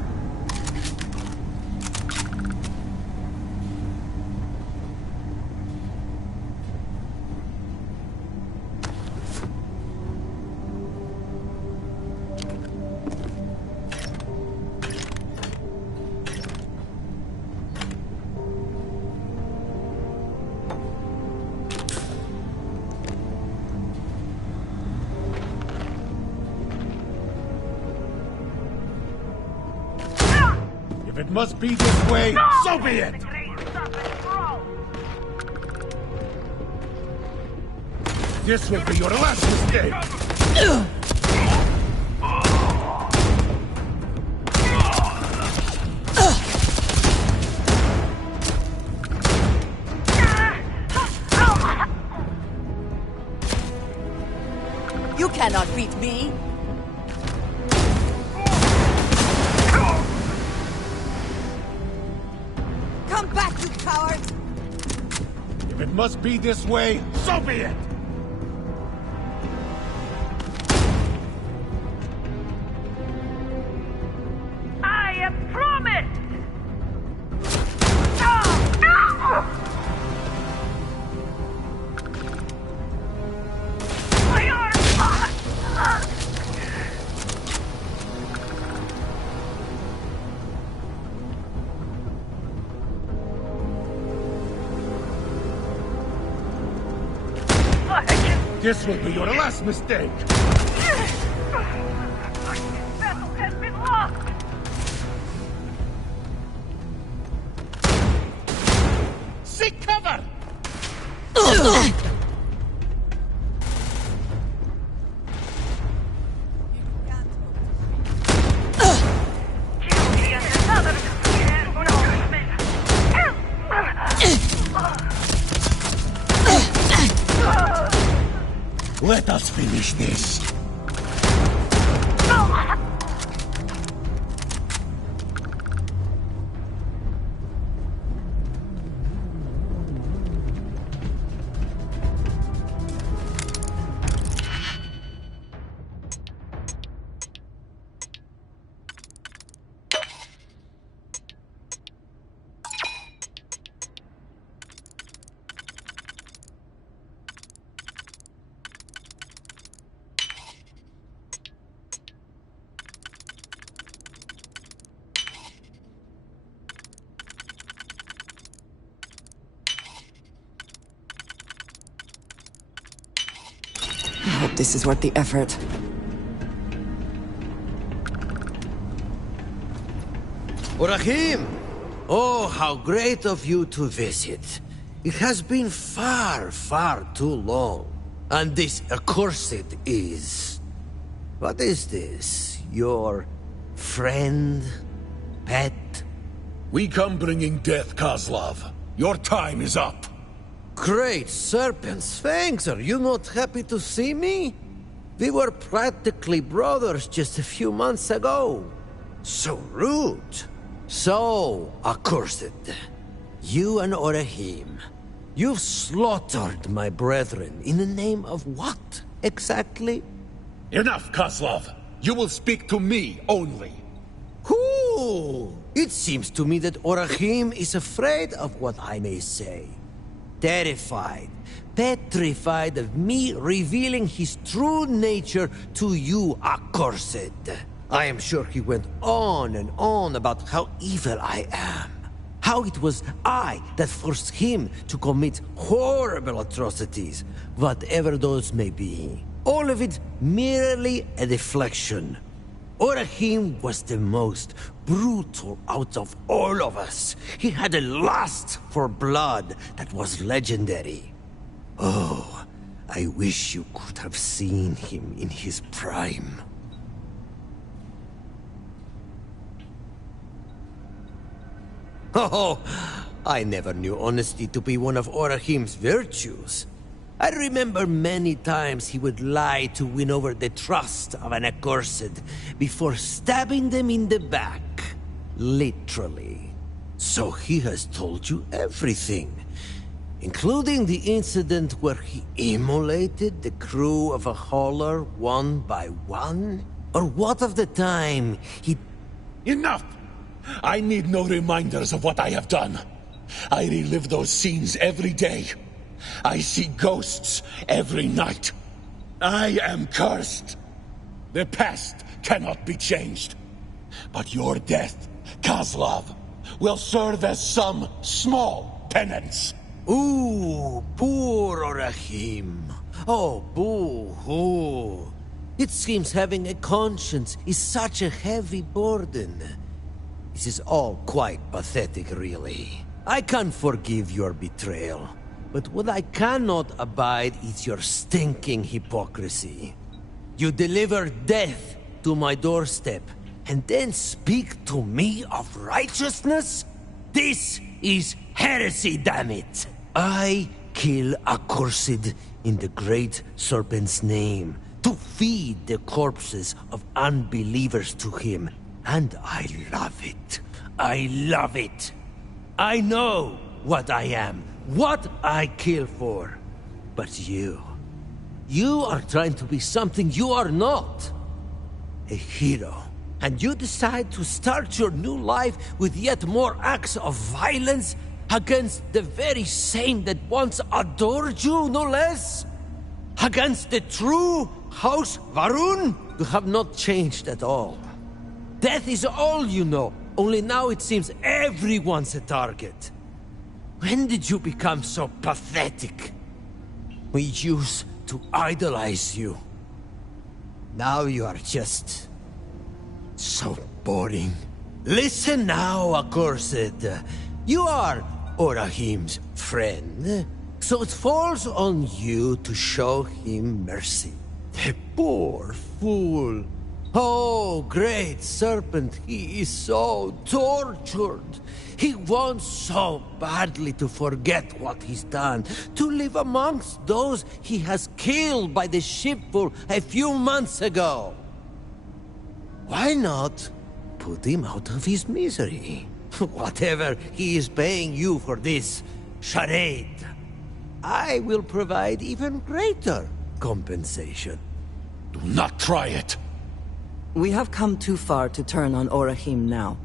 It must be this way, so be it! This will be your last mistake! You cannot beat me! If it must be this way, so be it! I am promised! This will be your last mistake! Battle has been lost! Seek cover! Let us finish this. I hope this is worth the effort. Orahim! Oh, how great of you to visit. It has been far, far too long. And this accursed is... What is this? Your... friend? Pet? We come bringing death, Kozlov. Your time is up. Great serpents, thanks. Are you not happy to see me? We were practically brothers just a few months ago. So rude. So accursed. You and Orahim, you've slaughtered my brethren in the name of what, exactly? Enough, Kozlov. You will speak to me only. Who? It seems to me that Orahim is afraid of what I may say. Terrified, petrified of me revealing his true nature to you, accursed. I am sure he went on and on about how evil I am. How it was I that forced him to commit horrible atrocities, whatever those may be. All of it merely a deflection. Orahim was the most brutal out of all of us. He had a lust for blood that was legendary. Oh, I wish you could have seen him in his prime. Oh, I never knew honesty to be one of Orahim's virtues. I remember many times he would lie to win over the trust of an accursed before stabbing them in the back. Literally. So he has told you everything, including the incident where he immolated the crew of a hauler one by one? Or what of the time he... Enough! I need no reminders of what I have done. I relive those scenes every day. I see ghosts every night. I am cursed. The past cannot be changed. But your death, Kozlov, will serve as some small penance. Ooh, poor Orahim. Oh, boo-hoo. It seems having a conscience is such a heavy burden. This is all quite pathetic, really. I can forgive your betrayal, but what I cannot abide is your stinking hypocrisy. You deliver death to my doorstep, and then speak to me of righteousness? This is heresy, damn it! I kill accursed in the Great Serpent's name, to feed the corpses of unbelievers to him, and I love it. I love it. I know what I am, what I kill for. But you are trying to be something you are not. A hero. And you decide to start your new life with yet more acts of violence against the very same that once adored you, no less? Against the true House Varun? You have not changed at all. Death is all you know, only now it seems everyone's a target. When did you become so pathetic? We used to idolize you. Now you are just... so boring. Listen now, accursed. You are Orahim's friend, so it falls on you to show him mercy. The poor fool. Oh, great serpent, he is so tortured. He wants so badly to forget what he's done, to live amongst those he has killed by the shipful a few months ago. Why not put him out of his misery? Whatever he is paying you for this charade, I will provide even greater compensation. Do not try it. We have come too far to turn on Orahim now.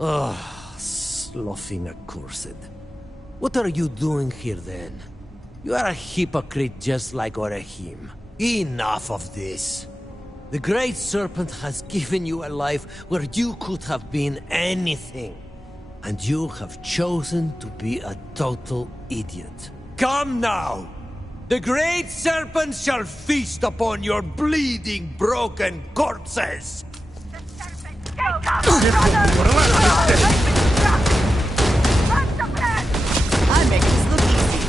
Ah, sloughing accursed. What are you doing here then? You are a hypocrite just like Orahim. Enough of this. The Great Serpent has given you a life where you could have been anything. And you have chosen to be a total idiot. Come now! The Great Serpent shall feast upon your bleeding, broken corpses! I make this look easy.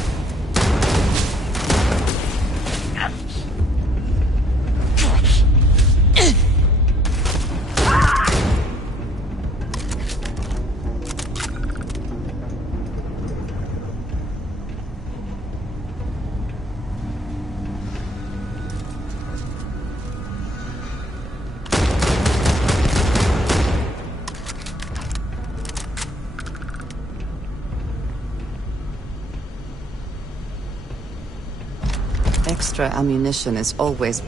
Extra ammunition is always...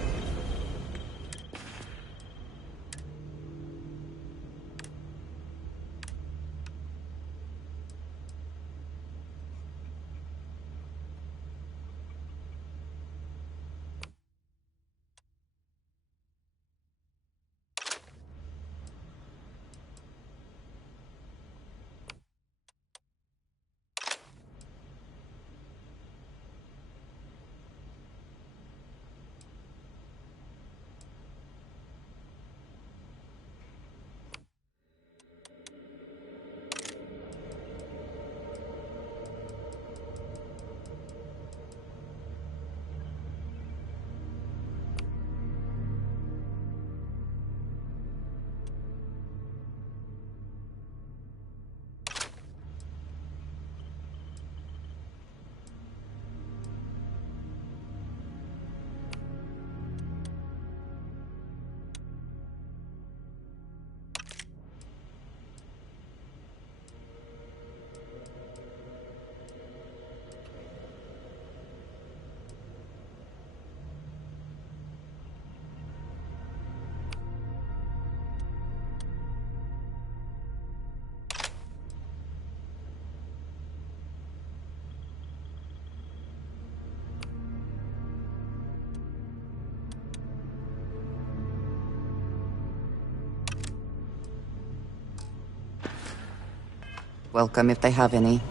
Welcome if they have any.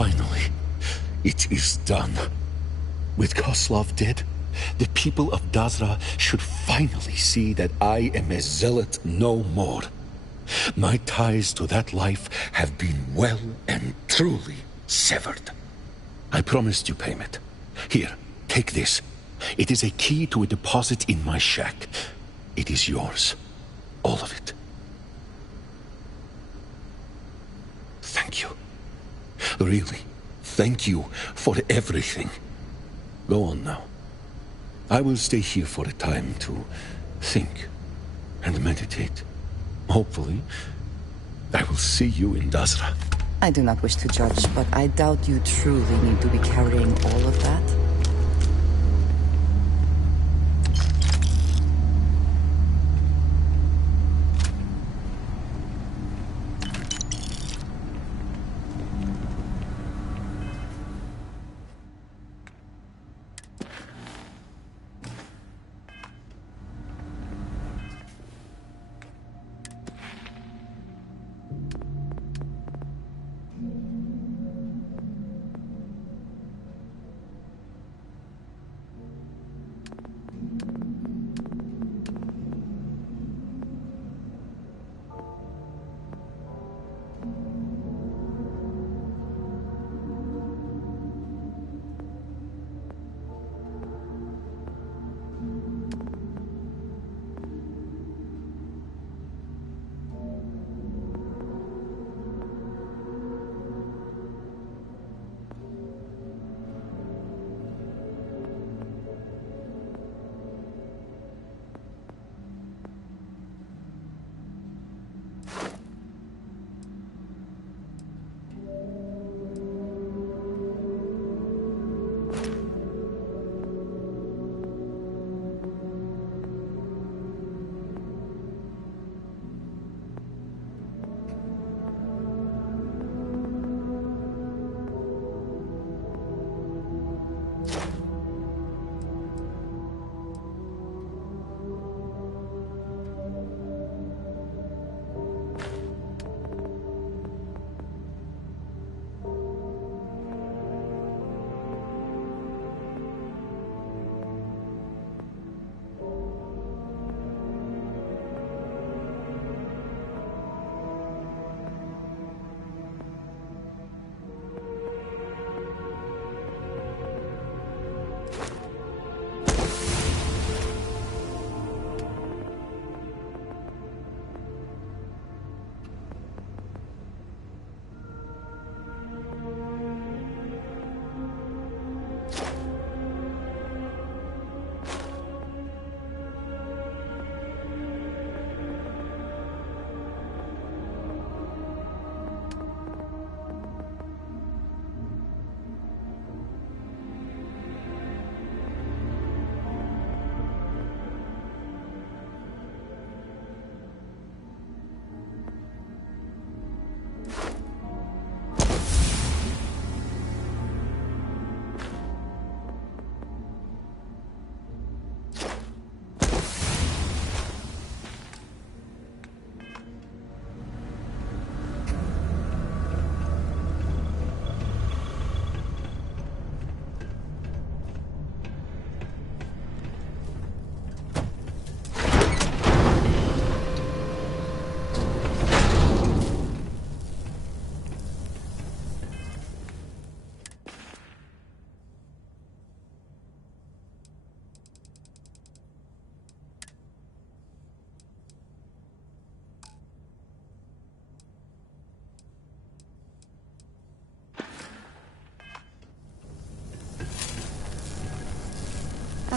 Finally, it is done. With Koslov dead, the people of Dazra should finally see that I am a zealot no more. My ties to that life have been well and truly severed. I promised you payment. Here, take this. It is a key to a deposit in my shack. It is yours. All of it. Thank you. Really, thank you for everything. Go on now. I will stay here for a time to think and meditate. Hopefully, I will see you in Dazra. I do not wish to judge, but I doubt you truly need to be carrying all of that.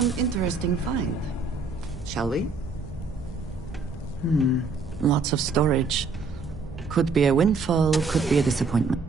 one interesting find. Shall we? Lots of storage. Could be a windfall, could be a disappointment.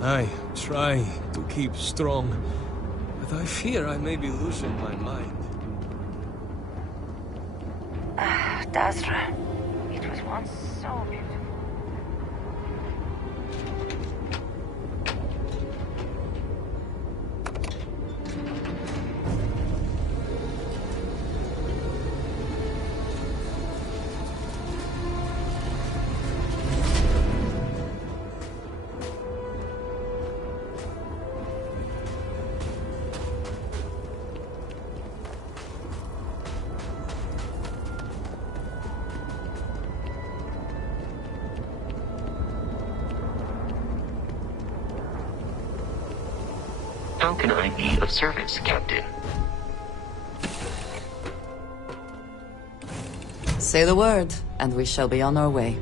I try to keep strong, but I fear I may be losing my mind. Dasra. It was once so beautiful. How can I be of service, Captain? Say the word, and we shall be on our way.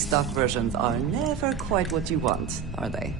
stock versions are never quite what you want, are they?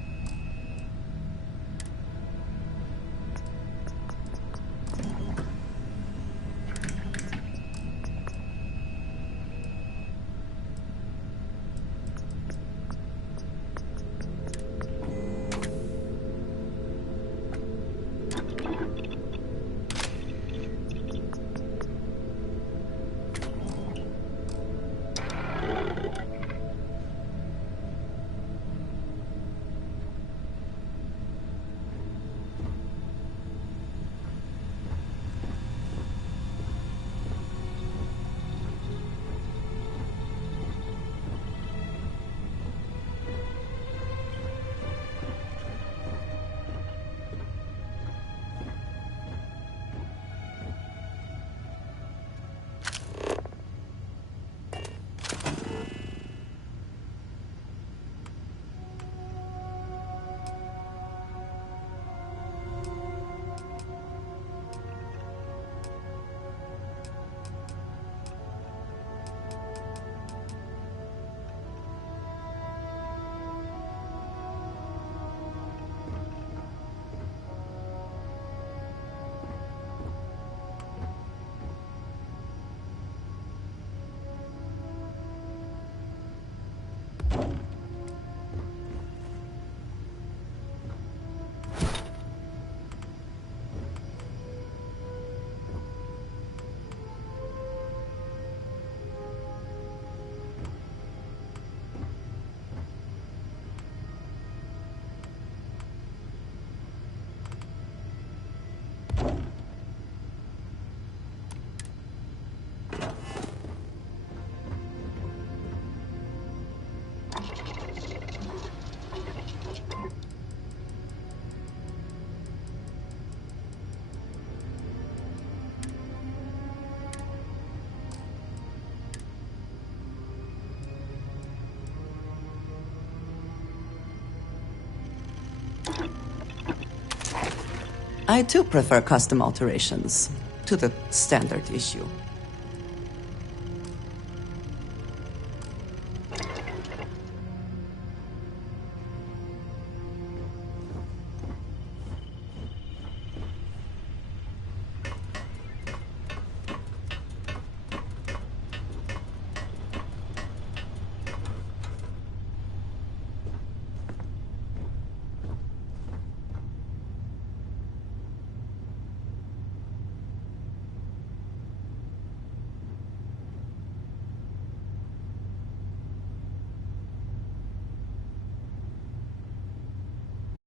I too prefer custom alterations to the standard issue.